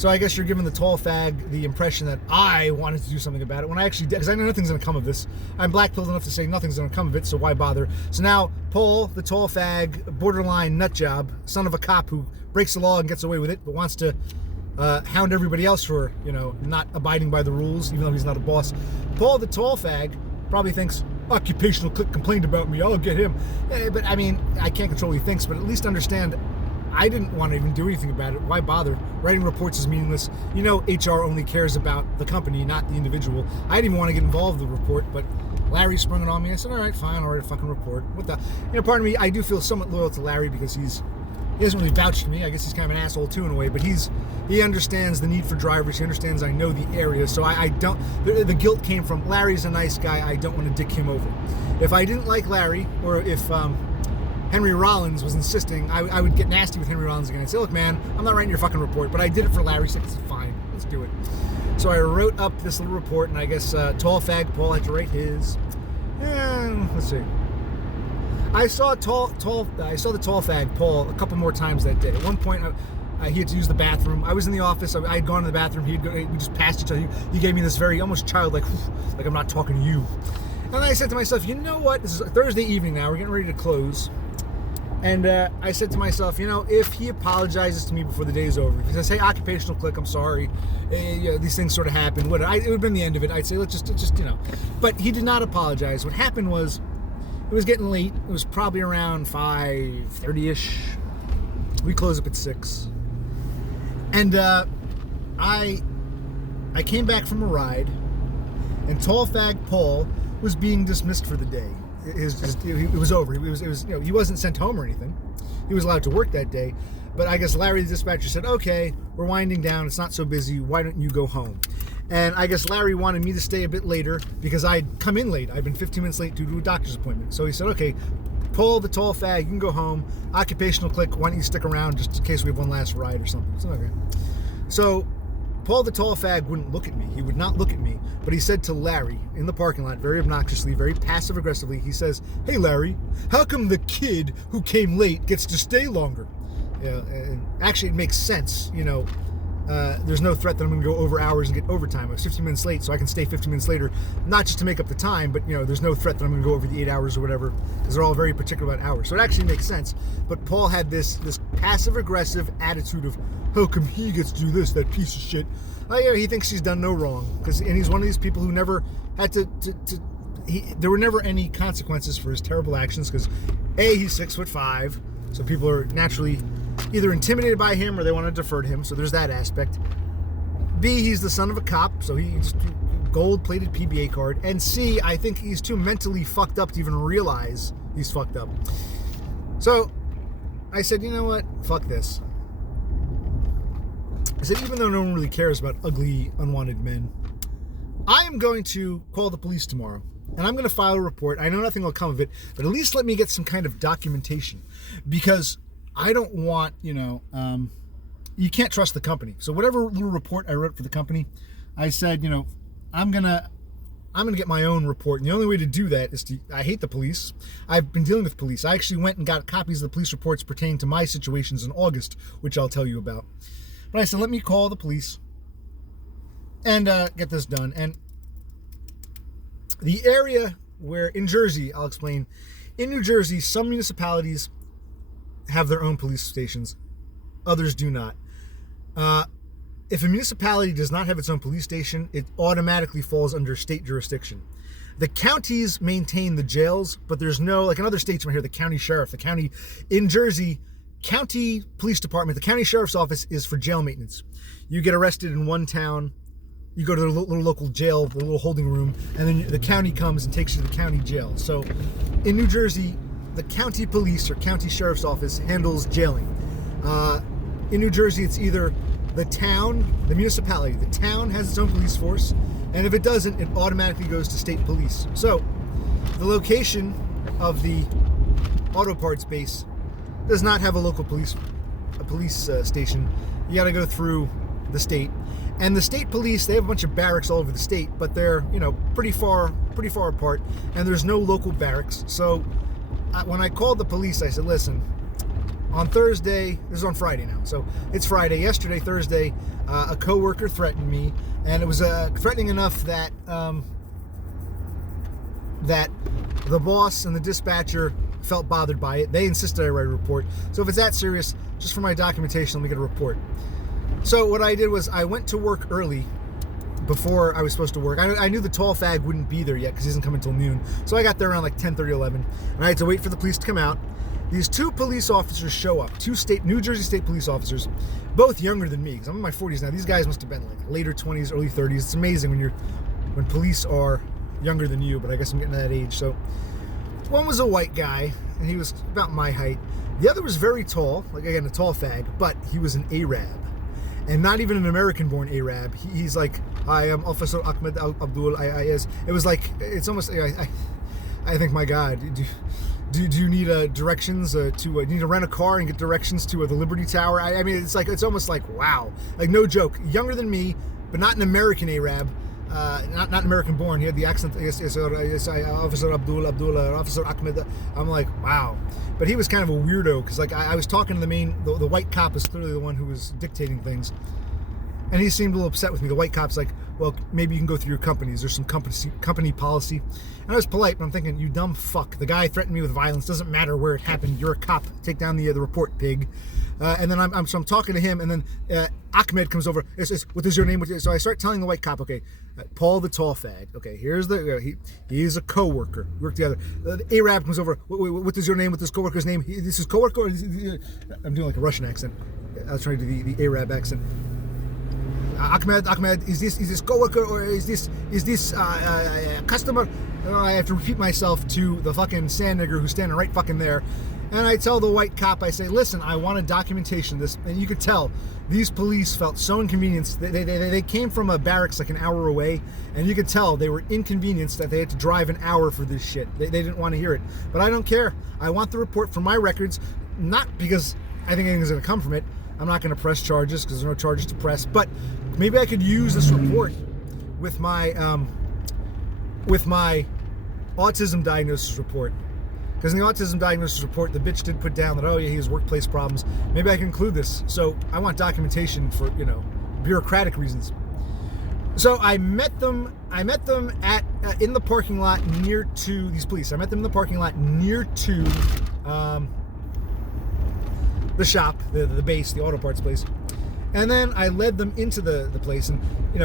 So I guess you're giving the tall fag the impression that I wanted to do something about it when I actually did, because I know nothing's going to come of this. I'm black-pilled enough to say nothing's going to come of it, so why bother? So now Paul, the tall fag, borderline nutjob, son of a cop who breaks the law and gets away with it, but wants to hound everybody else for, not abiding by the rules, even though he's not a boss. Paul, the tall fag, probably thinks, occupational click complained about me, I'll get him. But I mean, I can't control what he thinks, but at least understand I didn't want to even do anything about it. Why bother? Writing reports is meaningless. HR only cares about the company, not the individual. I didn't even want to get involved in the report, but Larry sprung it on me. I said, all right, fine, I'll write a fucking report. What the? Part of me, I do feel somewhat loyal to Larry because he doesn't really vouch for me. I guess he's kind of an asshole too in a way, but he understands the need for drivers. He understands I know the area, so I don't. The guilt came from Larry's a nice guy. I don't want to dick him over. If I didn't like Larry, or if Henry Rollins was insisting, I would get nasty with Henry Rollins again. I'd say, look, man, I'm not writing your fucking report, but I did it for Larry, so it's fine. Let's do it. So I wrote up this little report, and I guess tall fag Paul had to write his. And let's see. I saw the tall fag Paul a couple more times that day. At one point, he had to use the bathroom. I was in the office. I had gone to the bathroom. We just passed each other. He gave me this very almost childlike, like I'm not talking to you. And I said to myself, you know what? This is Thursday evening now. We're getting ready to close. And I said to myself, if he apologizes to me before the day's over, if he says, hey, occupational click, I'm sorry, these things sort of happen, it would have been the end of it. I'd say, let's just. But he did not apologize. What happened was, it was getting late. It was probably around 5:30-ish. We close up at 6. And I came back from a ride, and tall fag Paul was being dismissed for the day. It was over. He wasn't sent home or anything. He was allowed to work that day. But I guess Larry, the dispatcher, said, okay, we're winding down. It's not so busy. Why don't you go home? And I guess Larry wanted me to stay a bit later because I'd come in late. I'd been 15 minutes late due to a doctor's appointment. So he said, okay, Paul, the tall fag, you can go home. Occupational click, why don't you stick around just in case we have one last ride or something. So, okay. So Paul, the tall fag, wouldn't look at me. He would not look at me. But he said to Larry in the parking lot, very obnoxiously, very passive-aggressively, he says, hey, Larry, how come the kid who came late gets to stay longer? And actually, it makes sense, there's no threat that I'm going to go over hours and get overtime. I was 15 minutes late, so I can stay 15 minutes later, not just to make up the time, but, there's no threat that I'm going to go over the 8 hours or whatever, because they're all very particular about hours. So it actually makes sense. But Paul had this passive-aggressive attitude of, how come he gets to do this, that piece of shit? He thinks he's done no wrong, and he's one of these people who never had there were never any consequences for his terrible actions, because A, he's 6'5", so people are naturally either intimidated by him or they want to defer to him, so there's that aspect. B, he's the son of a cop, so he's gold-plated PBA card. And C, I think he's too mentally fucked up to even realize he's fucked up. So I said, you know what? Fuck this. I said, even though no one really cares about ugly, unwanted men, I am going to call the police tomorrow. And I'm going to file a report. I know nothing will come of it, but at least let me get some kind of documentation. Because I don't want, you can't trust the company. So whatever little report I wrote for the company, I said, I'm going to get my own report. And the only way to do that is I hate the police. I've been dealing with police. I actually went and got copies of the police reports pertaining to my situations in August, which I'll tell you about. But I said, let me call the police and get this done. And the area where, in Jersey, I'll explain, in New Jersey, some municipalities have their own police stations. Others do not. If a municipality does not have its own police station, it automatically falls under state jurisdiction. The counties maintain the jails, but there's no, like in other states, right here, the county sheriff, in Jersey, county police department, the county sheriff's office is for jail maintenance. You get arrested in one town, you go to the little local jail, the little holding room, and then the county comes and takes you to the county jail. So in New Jersey, the county police or county sheriff's office handles jailing. In New Jersey, it's either the town, the municipality, the town has its own police force, and if it doesn't, it automatically goes to state police. So the location of the auto parts base does not have a local police station. You got to go through the state, and the state police, they have a bunch of barracks all over the state, but they're pretty far apart, and there's no local barracks. So when I called the police, I said, listen, on Thursday, this is on Friday now, so it's Friday. Yesterday, Thursday, a coworker threatened me, and it was threatening enough that that the boss and the dispatcher felt bothered by it. They insisted I write a report. So if it's that serious, just for my documentation, let me get a report. So what I did was I went to work early before I was supposed to work. I knew the tall fag wouldn't be there yet because he doesn't come until noon. So I got there around like 10:30, 11, and I had to wait for the police to come out. These two police officers show up, New Jersey State police officers, both younger than me, because I'm in my 40s now. These guys must have been like later 20s, early 30s. It's amazing when police are younger than you, but I guess I'm getting to that age. So one was a white guy, and he was about my height. The other was very tall, like again, a tall fag, but he was an Arab. And not even an American-born Arab. He's like, I am Officer Ahmed Abdul. It was like, it's almost, I think, my God, do you need directions you need to rent a car and get directions to the Liberty Tower? I mean, it's almost like, wow. Like, no joke. Younger than me, but not an American Arab. Not American born. He had the accent. Yes, Officer Abdul, Officer Ahmed. I'm like, wow. But he was kind of a weirdo because like I was talking to the white cop is clearly the one who was dictating things, and he seemed a little upset with me. The white cop's like, well, maybe you can go through your companies. There's some company policy. And I was polite, but I'm thinking, you dumb fuck. The guy threatened me with violence. Doesn't matter where it happened. You're a cop. Take down the report, pig. And then I'm talking to him, and then Ahmed comes over. Says, what is your name? So I start telling the white cop, okay, Paul the tall fag. Okay, here's he is a coworker. We work together. The Arab comes over. What is your name? What is coworker's name? This is coworker. I'm doing like a Russian accent. I was trying to do the Arab accent. Ahmed, is this coworker or is this customer? I have to repeat myself to the fucking sand nigger who's standing right fucking there. And I tell the white cop, I say, listen, I want a documentation of this. And you could tell these police felt so inconvenienced. They came from a barracks like an hour away, and you could tell they were inconvenienced that they had to drive an hour for this shit. They didn't want to hear it. But I don't care. I want the report for my records, not because I think anything's going to come from it. I'm not going to press charges because there's no charges to press. But maybe I could use this report with my autism diagnosis report. Because in the autism diagnosis report, the bitch did put down that, oh yeah, he has workplace problems. Maybe I can include this. So I want documentation for, bureaucratic reasons. So I met them at in the parking lot near to these police. I met them in the parking lot near to the shop, the base, the auto parts place. And then I led them into the place, and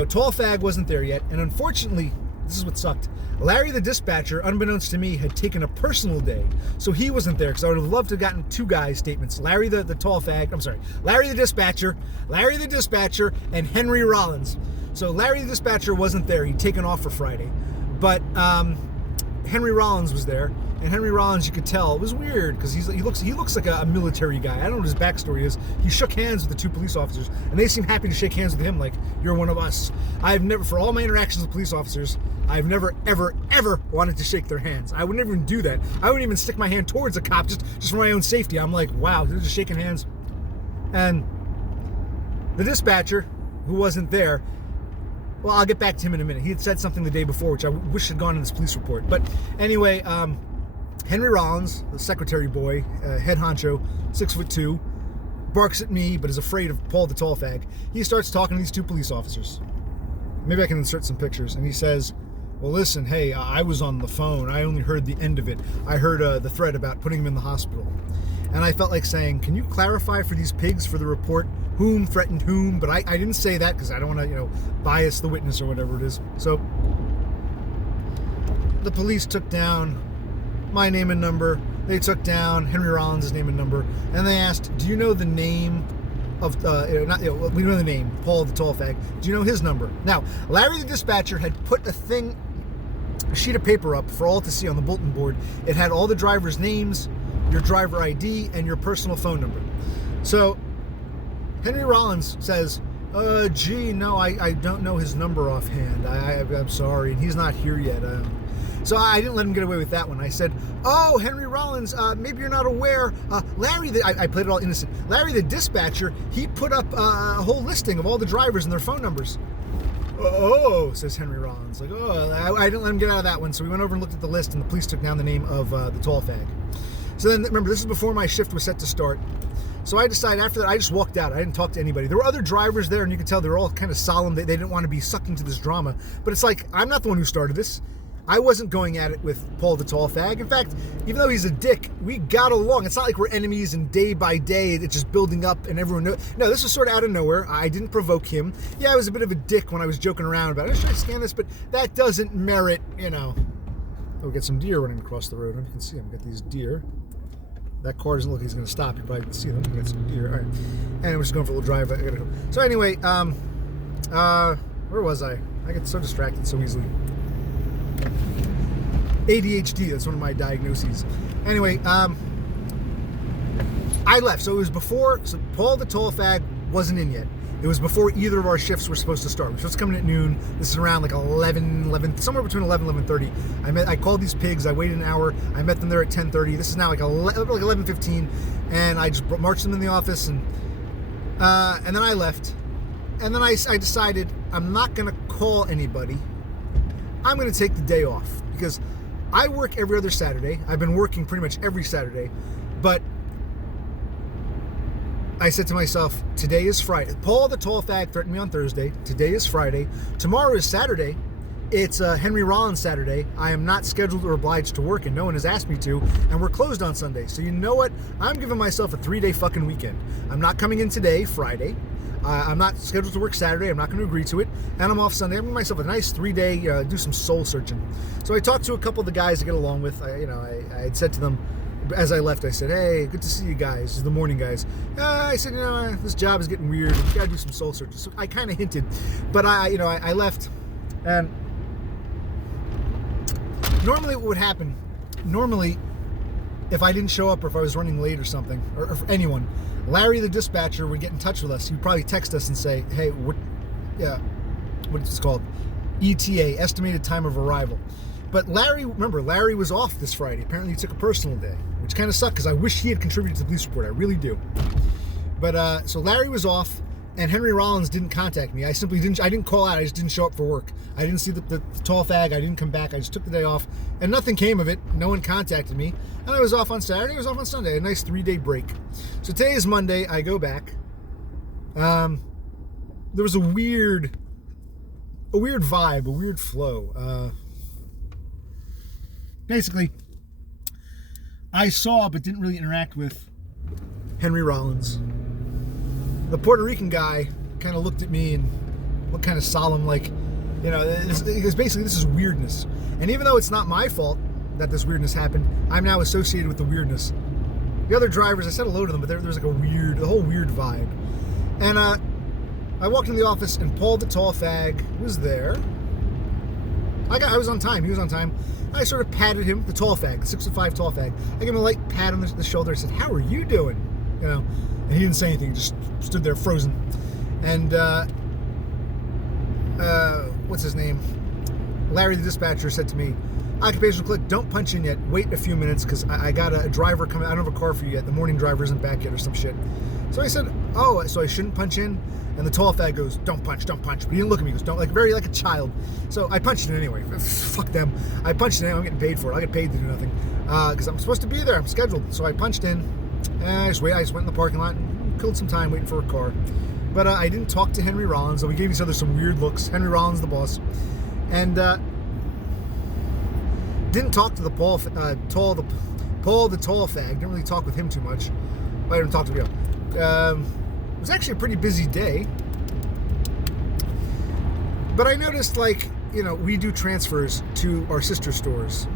tall fag wasn't there yet. And unfortunately, this is what sucked. Larry the dispatcher, unbeknownst to me, had taken a personal day, so he wasn't there, because I would have loved to have gotten two guys' statements. Larry the tall fag, Larry the dispatcher, and Henry Rollins. So Larry the dispatcher wasn't there. He'd taken off for Friday. But Henry Rollins was there, and Henry Rollins, you could tell, it was weird, because he looks like a military guy. I don't know what his backstory is. He shook hands with the two police officers, and they seemed happy to shake hands with him, like, you're one of us. I've never, for all my interactions with police officers, I've never, ever, ever wanted to shake their hands. I would never even do that. I wouldn't even stick my hand towards a cop just for my own safety. I'm like, wow, they're just shaking hands. And the dispatcher, who wasn't there, well, I'll get back to him in a minute. He had said something the day before, which I wish had gone in this police report. But anyway, Henry Rollins, the secretary boy, head honcho, 6'2", barks at me, but is afraid of Paul the tall fag. He starts talking to these two police officers. Maybe I can insert some pictures. And he says, well, listen, hey, I was on the phone. I only heard the end of it. I heard the threat about putting him in the hospital. And I felt like saying, can you clarify for these pigs for the report whom threatened whom? But I didn't say that because I don't want to, bias the witness or whatever it is. So the police took down my name and number. They took down Henry Rollins' name and number. And they asked, do you know the name of, we know the name, Paul the tall fag. Do you know his number? Now, Larry the dispatcher had put a sheet of paper up for all to see on the bulletin board. It had all the drivers' names, your driver ID, and your personal phone number. So Henry Rollins says, gee, no, I don't know his number offhand. I'm sorry, and he's not here yet. So I didn't let him get away with that one. I said, oh, Henry Rollins, maybe you're not aware. Larry, I played it all innocent. Larry the dispatcher, he put up a whole listing of all the drivers and their phone numbers. Oh, says Henry Rollins. Like, I didn't let him get out of that one. So we went over and looked at the list, and the police took down the name of the tall fag. So then, remember, this is before my shift was set to start. So I decided after that, I just walked out. I didn't talk to anybody. There were other drivers there, and you could tell they were all kind of solemn. They didn't want to be sucked into this drama. But it's like, I'm not the one who started this. I wasn't going at it with Paul the Tall Fag. In fact, even though he's a dick, we got along. It's not like we're enemies and day by day it's just building up and everyone knows. No, this was sort of out of nowhere. I didn't provoke him. Yeah, I was a bit of a dick when I was joking around about it. Should I scan this? But that doesn't merit, Oh, we got some deer running across the road. I don't know if you can see them. We got these deer. That car doesn't look like he's going to stop. You probably can see them. We got some deer. All right. And we're just going for a little drive. I gotta go. So anyway, where was I? I get so distracted so easily. ADHD, that's one of my diagnoses. Anyway, I left. So it was before, so Paul the Tall Fag wasn't in yet. It was before either of our shifts were supposed to start. We were supposed to come in at noon. This is around like 11, somewhere between 11 and 11:30. I called these pigs. I waited an hour. I met them there at 10:30. This is now like 11:15. And I just marched them in the office and then I left. And then I decided I'm not going to call anybody. I'm going to take the day off because I work every other Saturday. I've been working pretty much every Saturday, but I said to myself, today is Friday. Paul the Tall Fag threatened me on Thursday. Today is Friday. Tomorrow is Saturday. It's Henry Rollins Saturday. I am not scheduled or obliged to work, and no one has asked me to, and we're closed on Sunday. So you know what? I'm giving myself a 3-day fucking weekend. I'm not coming in today, Friday. I'm not scheduled to work Saturday. I'm not going to agree to it. And I'm off Sunday. I'm giving myself a nice 3-day, do some soul searching. So I talked to a couple of the guys to get along with. I had said to them, as I left, I said, hey, good to see you guys, the morning guys. I said, this job is getting weird. You got to do some soul searching. So I kind of hinted. But I left. And normally what would happen, if I didn't show up or if I was running late or something, or if anyone, Larry the dispatcher would get in touch with us. He'd probably text us and say, hey, what's it called? ETA, estimated time of arrival. But Larry was off this Friday. Apparently he took a personal day, which kind of sucked because I wish he had contributed to the police report. I really do. But so Larry was off and Henry Rollins didn't contact me. I didn't call out. I just didn't show up for work. I didn't see the Tall Fag. I didn't come back. I just took the day off and nothing came of it. No one contacted me. And I was off on Saturday. I was off on Sunday. A nice 3-day break. So today is Monday. I go back. There was a weird vibe, a weird flow. Basically, I saw but didn't really interact with Henry Rollins. The Puerto Rican guy kind of looked at me and looked kind of solemn, like, because basically this is weirdness. And even though it's not my fault that this weirdness happened, I'm now associated with the weirdness. The other drivers, I said hello to them, but there was like a whole weird vibe. And I walked into the office and Paul the Tall Fag was there. I was on time. He was on time. I sort of patted him, the Tall Fag, the 6'5" Tall Fag. I gave him a light pat on the shoulder. I said, how are you doing? And he didn't say anything. He just stood there frozen. And what's his name? Larry the dispatcher said to me, occupational click, don't punch in yet. Wait a few minutes because I got a driver coming. I don't have a car for you yet. The morning driver isn't back yet or some shit. So I said, oh, so I shouldn't punch in? And the Tall Fag goes, don't punch. But he didn't look at me. He goes, don't, like a child. So I punched it anyway. Fuck them. I punched it in. I'm getting paid for it. I'll get paid to do nothing. Because I'm supposed to be there. I'm scheduled. So I punched in. And I just went in the parking lot and killed some time waiting for a car. But I didn't talk to Henry Rollins. So we gave each other some weird looks. Henry Rollins, the boss. And didn't talk to the Paul the Tall Fag. Didn't really talk with him too much. I didn't talk to him. It was actually a pretty busy day. But I noticed, we do transfers to our sister stores.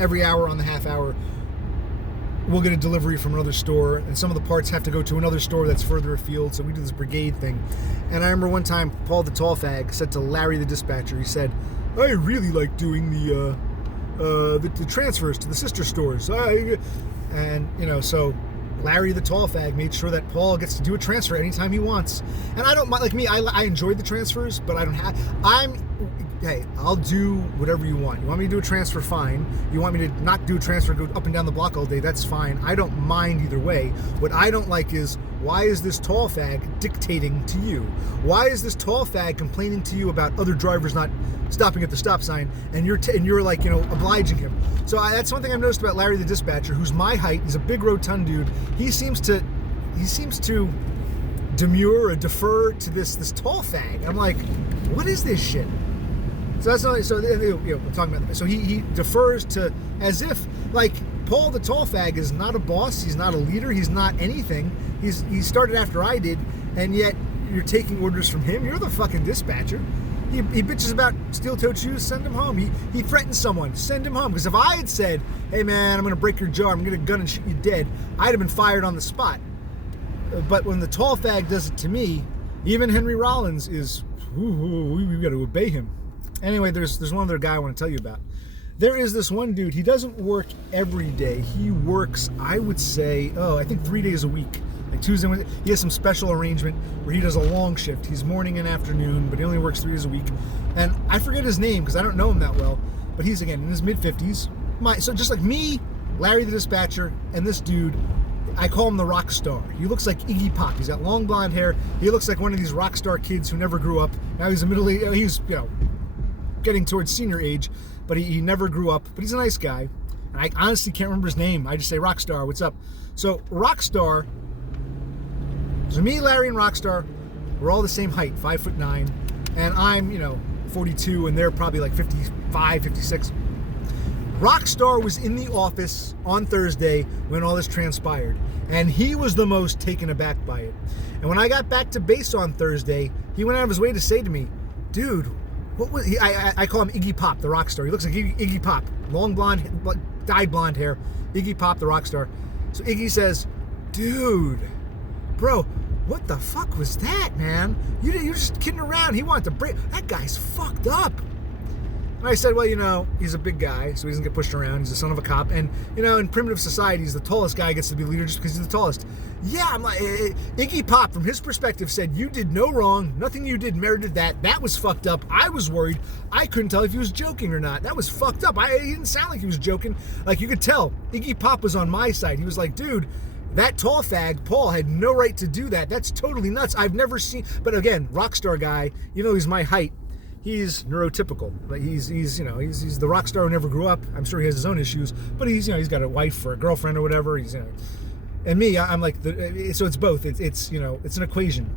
Every hour on the half hour, we'll get a delivery from another store, and some of the parts have to go to another store that's further afield, so we do this brigade thing. And I remember one time, Paul the Tall Fag said to Larry the dispatcher, he said, I really like doing the transfers to the sister stores. So Larry the Tall Fag made sure that Paul gets to do a transfer anytime he wants. And I don't mind, I enjoyed the transfers, but hey, I'll do whatever you want. You want me to do a transfer, fine. You want me to not do a transfer, go up and down the block all day, that's fine. I don't mind either way. What I don't like is, why is this Tall Fag dictating to you? Why is this Tall Fag complaining to you about other drivers not stopping at the stop sign, and you're obliging him? So that's one thing I've noticed about Larry the dispatcher, who's my height. He's a big rotund dude. He seems to he seems to demur or defer to this tall fag. I'm like, what is this shit? So that's not, so we're talking about that. So he defers to, as if like Paul the tall fag is not a boss, he's not a leader, he's not anything. He started after I did, and yet you're taking orders from him. You're the fucking dispatcher. He bitches about steel-toed shoes, send him home. He threatens someone, send him home. Because if I had said, hey man, I'm going to break your jaw, I'm going to get a gun and shoot you dead, I'd have been fired on the spot. But when the tall fag does it to me, even Henry Rollins is, we've got to obey him. Anyway, there's one other guy I want to tell you about. There is this one dude, he doesn't work every day. He works, I would say, I think 3 days a week. Like Tuesday, Wednesday, he has some special arrangement where he does a long shift. He's morning and afternoon, but he only works 3 days a week. And I forget his name because I don't know him that well, but he's, again, in his mid-50s. So just like me, Larry the dispatcher, and this dude, I call him the rock star. He looks like Iggy Pop. He's got long blonde hair. He looks like one of these rock star kids who never grew up. Now he's he's getting towards senior age, but he never grew up. But he's a nice guy. And I honestly can't remember his name. I just say Rockstar, what's up? So Rockstar, so me, Larry, and Rockstar, we're all the same height, 5'9", and I'm, 42, and they're probably like 55, 56. Rockstar was in the office on Thursday when all this transpired, and he was the most taken aback by it. And when I got back to base on Thursday, he went out of his way to say to me, dude, what was he? I call him Iggy Pop, the rock star. He looks like Iggy Pop, long blonde, dyed blonde hair, Iggy Pop, the rock star. So Iggy says, dude, bro, what the fuck was that, man? You're just kidding around. He wanted to break. That guy's fucked up. And I said, well, he's a big guy, so he doesn't get pushed around. He's the son of a cop. And, in primitive societies, the tallest guy gets to be leader just because he's the tallest. Yeah, I'm like, Iggy Pop, from his perspective, said, you did no wrong. Nothing you did merited that. That was fucked up. I was worried. I couldn't tell if he was joking or not. That was fucked up. He didn't sound like he was joking. Like, you could tell. Iggy Pop was on my side. He was like, dude, that tall fag, Paul, had no right to do that. That's totally nuts. I've never seen... But again, Rockstar guy, he's my height. He's neurotypical. Like he's the rock star who never grew up. I'm sure he has his own issues, but he's got a wife or a girlfriend or whatever. And me, I'm like so it's both. It's an equation.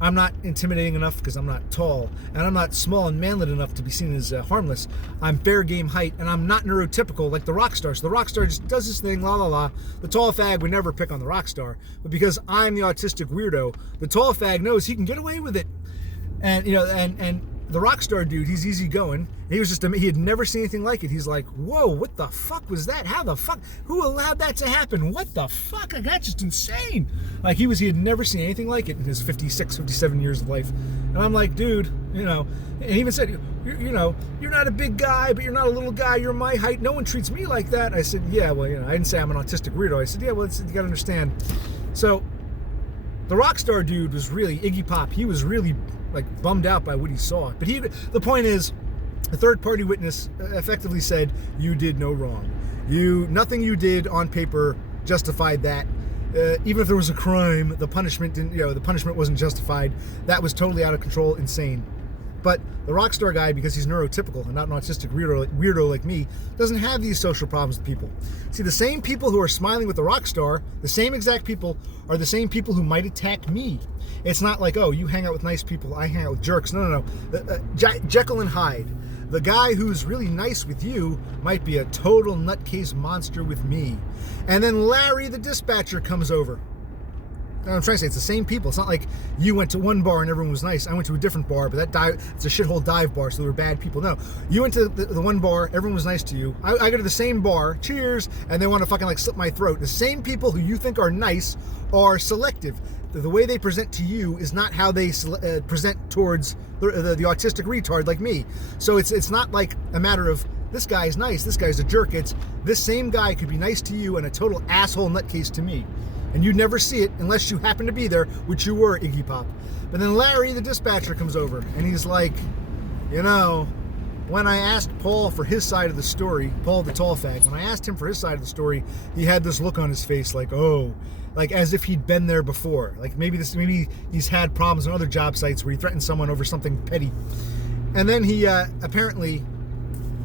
I'm not intimidating enough because I'm not tall, and I'm not small and manlet enough to be seen as harmless. I'm fair game height, and I'm not neurotypical like the rock star. So the rock star just does his thing, la la la. The tall fag would never pick on the rock star, but because I'm the autistic weirdo, the tall fag knows he can get away with it. And and the rock star dude, he's easy going. He had never seen anything like it. He's like, whoa, what the fuck was that? How the fuck? Who allowed that to happen? What the fuck? That's just insane. Like he had never seen anything like it in his 56, 57 years of life. And I'm like, dude, and he even said, you're not a big guy, but you're not a little guy. You're my height. No one treats me like that. I said, yeah, well, I didn't say I'm an autistic weirdo. I said, yeah, well, you gotta understand. So the rock star dude was really, Iggy Pop, he was really like bummed out by what he saw. But the point is, the third party witness effectively said, you did no wrong. Nothing you did on paper justified that. Even if there was a crime, the punishment wasn't justified. That was totally out of control, insane. But the rock star guy, because he's neurotypical and not an autistic weirdo like me, doesn't have these social problems with people. See, the same people who are smiling with the rock star, the same exact people, are the same people who might attack me. It's not like, oh, you hang out with nice people, I hang out with jerks. No. Jekyll and Hyde. The guy who's really nice with you might be a total nutcase monster with me. And then Larry the dispatcher comes over. I'm trying to say it's the same people. It's not like you went to one bar and everyone was nice. I went to a different bar, but it's a shithole dive bar, so they were bad people. No, you went to the one bar, everyone was nice to you. I go to the same bar, cheers, and they want to fucking like slit my throat. The same people who you think are nice are selective. The way they present to you is not how they present towards the autistic retard like me. So it's not like a matter of this guy's nice, this guy's a jerk. It's this same guy could be nice to you and a total asshole nutcase to me. And you'd never see it unless you happen to be there, which you were, Iggy Pop. But then Larry, the dispatcher, comes over, and he's like, when I asked Paul for his side of the story, Paul the tall fag, when I asked him for his side of the story, he had this look on his face like, oh, like as if he'd been there before. Like maybe he's had problems on other job sites where he threatened someone over something petty. And then he apparently,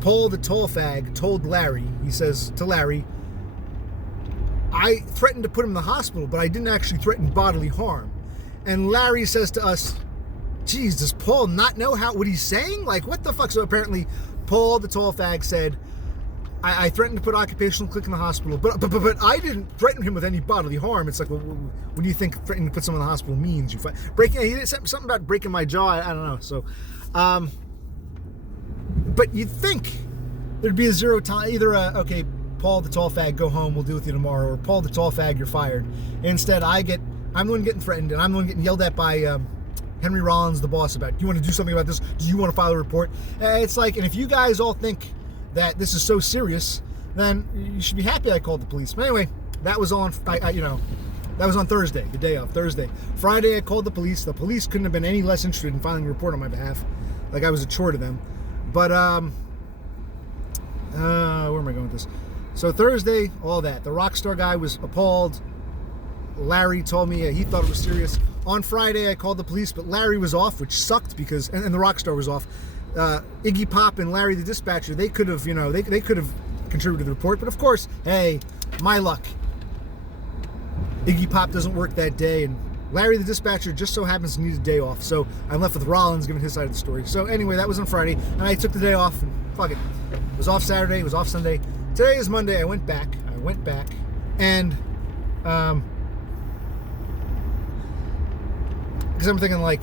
Paul the tall fag told Larry, he says to Larry, I threatened to put him in the hospital, but I didn't actually threaten bodily harm. And Larry says to us, geez, does Paul not know what he's saying? Like, what the fuck? So apparently, Paul, the tall fag, said, I threatened to put occupational click in the hospital, but I didn't threaten him with any bodily harm. It's like, well, what do you think threatening to put someone in the hospital means? He did something about breaking my jaw. I don't know. So, but you'd think there'd be a zero time, either okay, Paul the tall fag, go home, we'll deal with you tomorrow, or Paul the tall fag, you're fired. Instead, I'm the one getting threatened, and I'm the one getting yelled at by Henry Rollins, the boss, about, do you want to do something about this? Do you want to file a report? It's like, and if you guys all think that this is so serious, then you should be happy I called the police. But anyway, that was on, that was on Thursday, the day of Thursday. Friday, I called the police. The police couldn't have been any less interested in filing a report on my behalf. Like I was a chore to them. But, where am I going with this? So Thursday, all that. The Rockstar guy was appalled. Larry told me he thought it was serious. On Friday, I called the police, but Larry was off, which sucked because, and the Rockstar was off. Iggy Pop and Larry the dispatcher, they could have, they could have contributed to the report, but of course, hey, my luck. Iggy Pop doesn't work that day, and Larry the dispatcher just so happens to need a day off, so I'm left with Rollins giving his side of the story. So anyway, that was on Friday, and I took the day off, and fuck it. It was off Saturday, it was off Sunday. Today is Monday, I went back, and, because I'm thinking, like,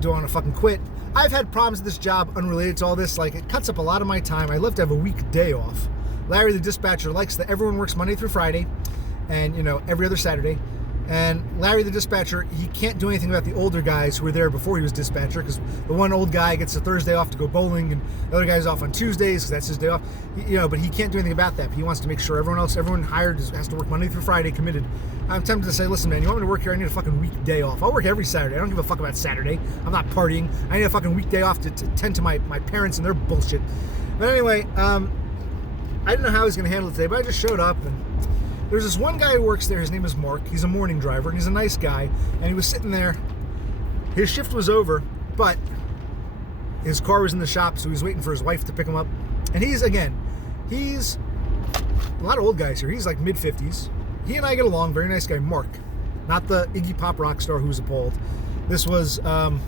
do I want to fucking quit? I've had problems with this job unrelated to all this. Like, it cuts up a lot of my time. I love to have a weekday off. Larry the dispatcher likes that everyone works Monday through Friday and, every other Saturday. And Larry the dispatcher, he can't do anything about the older guys who were there before he was dispatcher, because the one old guy gets a Thursday off to go bowling, and the other guy's off on Tuesdays because that's his day off. But he can't do anything about that. He wants to make sure everyone hired has to work Monday through Friday, committed. I'm tempted to say, listen, man, you want me to work here? I need a fucking weekday off. I'll work every Saturday. I don't give a fuck about Saturday. I'm not partying. I need a fucking weekday off to tend to my parents and their bullshit. But anyway, I didn't know how he was going to handle it today, but I just showed up, and there's this one guy who works there. His name is Mark. He's a morning driver, and he's a nice guy. And he was sitting there. His shift was over, but his car was in the shop, so he was waiting for his wife to pick him up. And he's a lot of old guys here. He's like mid-50s. He and I get along. Very nice guy, Mark. Not the Iggy Pop rock star who was appalled. This was not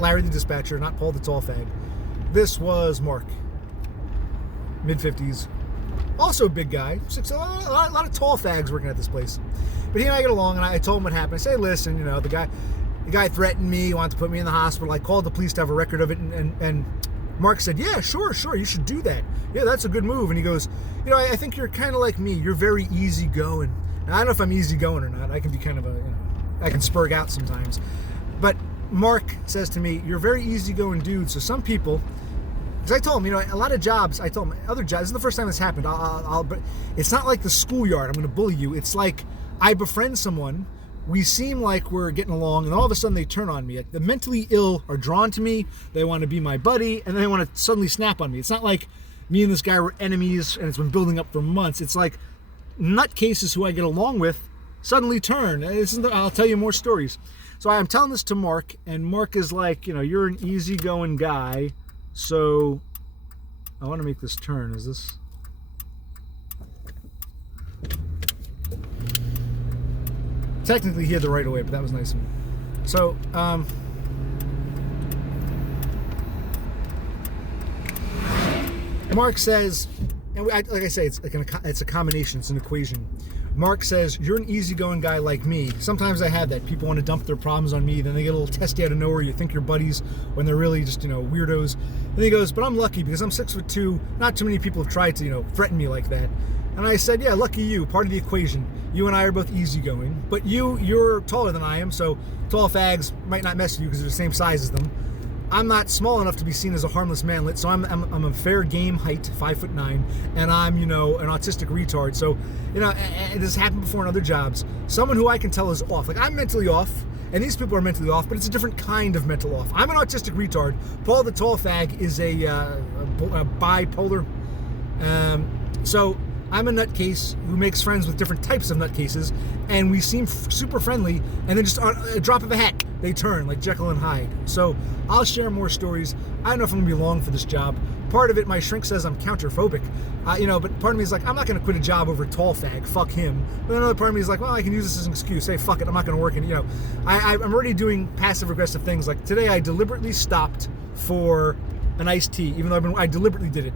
Larry the dispatcher, not Paul the tall fag. This was Mark. Mid-50s. Also a big guy. A lot of tall fags working at this place. But he and I get along, and I told him what happened. I say, listen, the guy threatened me, wanted to put me in the hospital. I called the police to have a record of it, and Mark said, yeah, sure, you should do that. Yeah, that's a good move. And he goes, I think you're kind of like me. You're very easygoing. Now, I don't know if I'm easygoing or not. I can be kind of I can spurg out sometimes. But Mark says to me, you're a very easygoing dude. So some people, because I told him, a lot of jobs, I told him, other jobs, this is the first time this happened. But it's not like the schoolyard. I'm going to bully you. It's like I befriend someone. We seem like we're getting along, and all of a sudden they turn on me. Like, the mentally ill are drawn to me. They want to be my buddy, and then they want to suddenly snap on me. It's not like me and this guy were enemies, and it's been building up for months. It's like nutcases who I get along with suddenly turn. I'll tell you more stories. So I'm telling this to Mark, and Mark is like, you're an easygoing guy, so I want to make this turn. Is this... Technically, he had the right of way, but that was nice of him. So, Mark says, and like I say, it's a combination, it's an equation. Mark says, you're an easygoing guy like me. Sometimes I have that. People want to dump their problems on me, then they get a little testy out of nowhere. You think you're buddies when they're really just, weirdos. And he goes, but I'm lucky because I'm 6'2". Not too many people have tried to, threaten me like that. And I said, yeah, lucky you, part of the equation. You and I are both easygoing, but you're taller than I am, so tall fags might not mess with you because they're the same size as them. I'm not small enough to be seen as a harmless manlet, so I'm a fair game height, 5'9", and I'm, an autistic retard. So, it has happened before in other jobs. Someone who I can tell is off. Like, I'm mentally off, and these people are mentally off, but it's a different kind of mental off. I'm an autistic retard. Paul the tall fag is a bipolar. So I'm a nutcase who makes friends with different types of nutcases, and we seem super friendly, and then just on a drop of a hat, they turn like Jekyll and Hyde. So I'll share more stories. I don't know if I'm gonna be long for this job. Part of it, my shrink says I'm counterphobic, but part of me is like, I'm not gonna quit a job over tall fag, fuck him. But another part of me is like, well, I can use this as an excuse. Hey, fuck it, I'm not gonna work. And I'm already doing passive aggressive things. Like today, I deliberately stopped for an iced tea, even though I deliberately did it,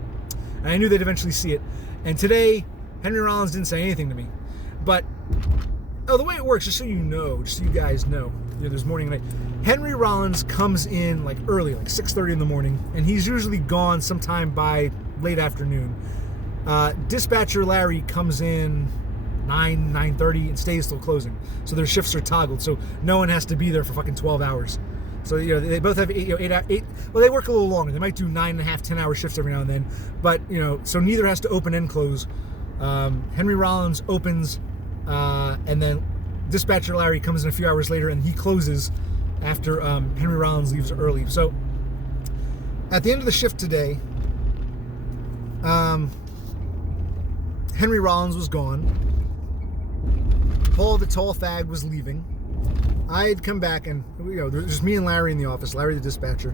and I knew they'd eventually see it. And today, Henry Rollins didn't say anything to me, but the way it works, just so you guys know, there's morning and night. Henry Rollins comes in like early, like 6:30 in the morning, and he's usually gone sometime by late afternoon. Dispatcher Larry comes in 9:30 and stays till closing. So their shifts are toggled, so no one has to be there for fucking 12 hours. So they both have eight. Well, they work a little longer. They might do 9.5, 10-hour shifts every now and then, but so neither has to open and close. Henry Rollins opens, and then Dispatcher Larry comes in a few hours later, and he closes after Henry Rollins leaves early. So at the end of the shift today, Henry Rollins was gone. Paul the tall fag was leaving. I had come back, and there's just me and Larry in the office, Larry the dispatcher,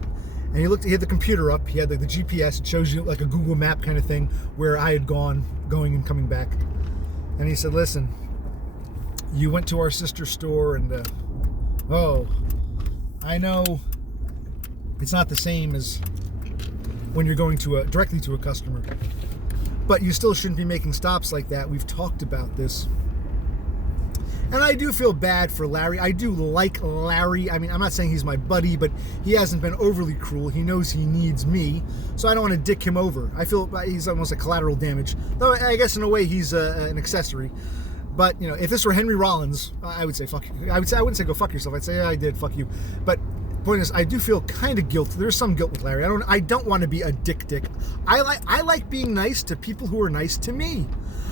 and he had the computer up. He had the GPS. It shows you like a Google map kind of thing where I had going and coming back. And he said, listen, you went to our sister store, and I know it's not the same as when you're going to directly to a customer, but you still shouldn't be making stops like that. We've talked about this. And I do feel bad for Larry. I do like Larry. I mean, I'm not saying he's my buddy, but he hasn't been overly cruel. He knows he needs me, so I don't want to dick him over. I feel he's almost like collateral damage. Though I guess in a way he's an accessory. But if this were Henry Rollins, I would say fuck you. I wouldn't say go fuck yourself. I'd say yeah, I did, fuck you. But point is, I do feel kind of guilty. There's some guilt with Larry. I don't want to be a dick. I like being nice to people who are nice to me.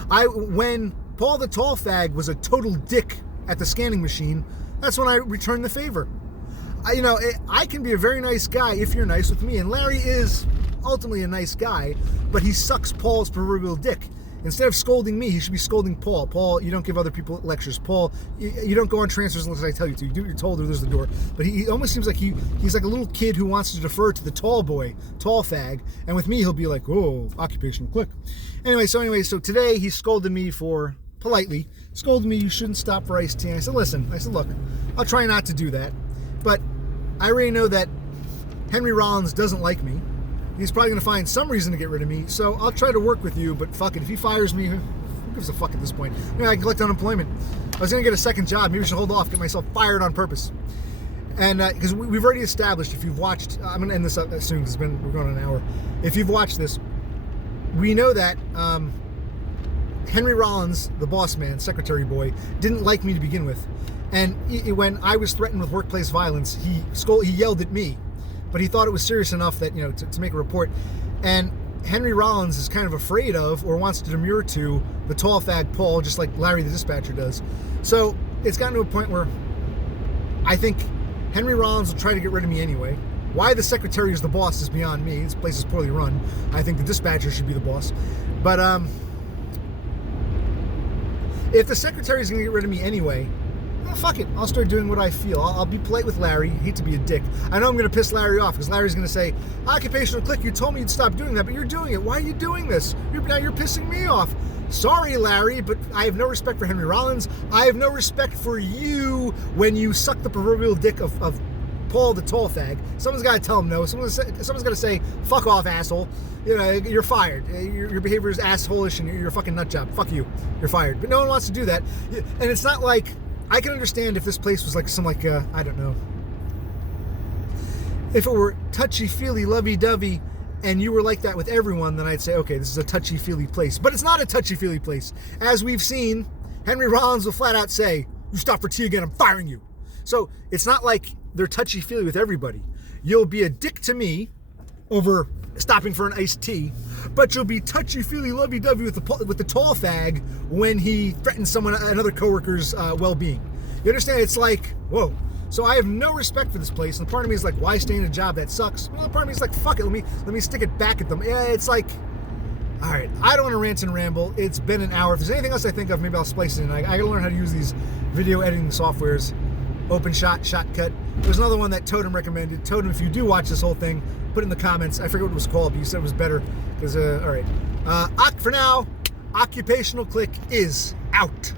When Paul the tall fag was a total dick at the scanning machine, that's when I returned the favor. I can be a very nice guy if you're nice with me, and Larry is ultimately a nice guy, but he sucks Paul's proverbial dick. Instead of scolding me, he should be scolding Paul. Paul, you don't give other people lectures. Paul, you don't go on transfers unless I tell you to. You do what you're told, or there's the door. But he almost seems like he's like a little kid who wants to defer to the tall boy, tall fag. And with me, he'll be like, oh, occupational click. Anyway, so today he scolded me politely, scolded me, you shouldn't stop for iced tea. And I said, listen, look, I'll try not to do that. But I already know that Henry Rollins doesn't like me. He's probably going to find some reason to get rid of me, so I'll try to work with you, but fuck it. If he fires me, who gives a fuck at this point? I can collect unemployment. I was going to get a second job. Maybe I should hold off, get myself fired on purpose. And because we've already established, if you've watched, I'm going to end this up soon because we're going on an hour. If you've watched this, we know that Henry Rollins, the boss man, secretary boy, didn't like me to begin with. And when I was threatened with workplace violence, he yelled at me. But he thought it was serious enough that, to make a report. And Henry Rollins is kind of afraid of, or wants to demur to, the tall fag Paul, just like Larry the dispatcher does. So it's gotten to a point where I think Henry Rollins will try to get rid of me anyway. Why the secretary is the boss is beyond me. This place is poorly run. I think the dispatcher should be the boss. But if the secretary is going to get rid of me anyway, well, fuck it. I'll start doing what I feel. I'll be polite with Larry. I hate to be a dick. I know I'm going to piss Larry off because Larry's going to say, occupational click, you told me you'd stop doing that, but you're doing it. Why are you doing this? Now you're pissing me off. Sorry, Larry, but I have no respect for Henry Rollins. I have no respect for you when you suck the proverbial dick of Paul the tall fag. Someone's got to tell him no. Someone's got to say, fuck off, asshole. You're fired. Your behavior is asshole-ish and you're a fucking nut job. Fuck you. You're fired. But no one wants to do that. And it's not like, I can understand if this place was like I don't know. If it were touchy-feely, lovey-dovey, and you were like that with everyone, then I'd say, okay, this is a touchy-feely place. But it's not a touchy-feely place. As we've seen, Henry Rollins will flat out say, you stop for tea again, I'm firing you. So it's not like they're touchy-feely with everybody. You'll be a dick to me over stopping for an iced tea, but you'll be touchy-feely, lovey-dovey with the tall fag when he threatens another coworker's well-being. You understand? It's like, whoa. So I have no respect for this place, and part of me is like, why stay in a job that sucks? Well, part of me is like, fuck it, let me stick it back at them. Yeah, it's like, all right, I don't want to rant and ramble. It's been an hour. If there's anything else I think of, maybe I'll splice it in. I gotta learn how to use these video editing softwares. open shot, shot cut. There's another one that Totem recommended. Totem, if you do watch this whole thing, put it in the comments. I forget what it was called, but you said it was better. Because, all right. For now, Occupational Click is out.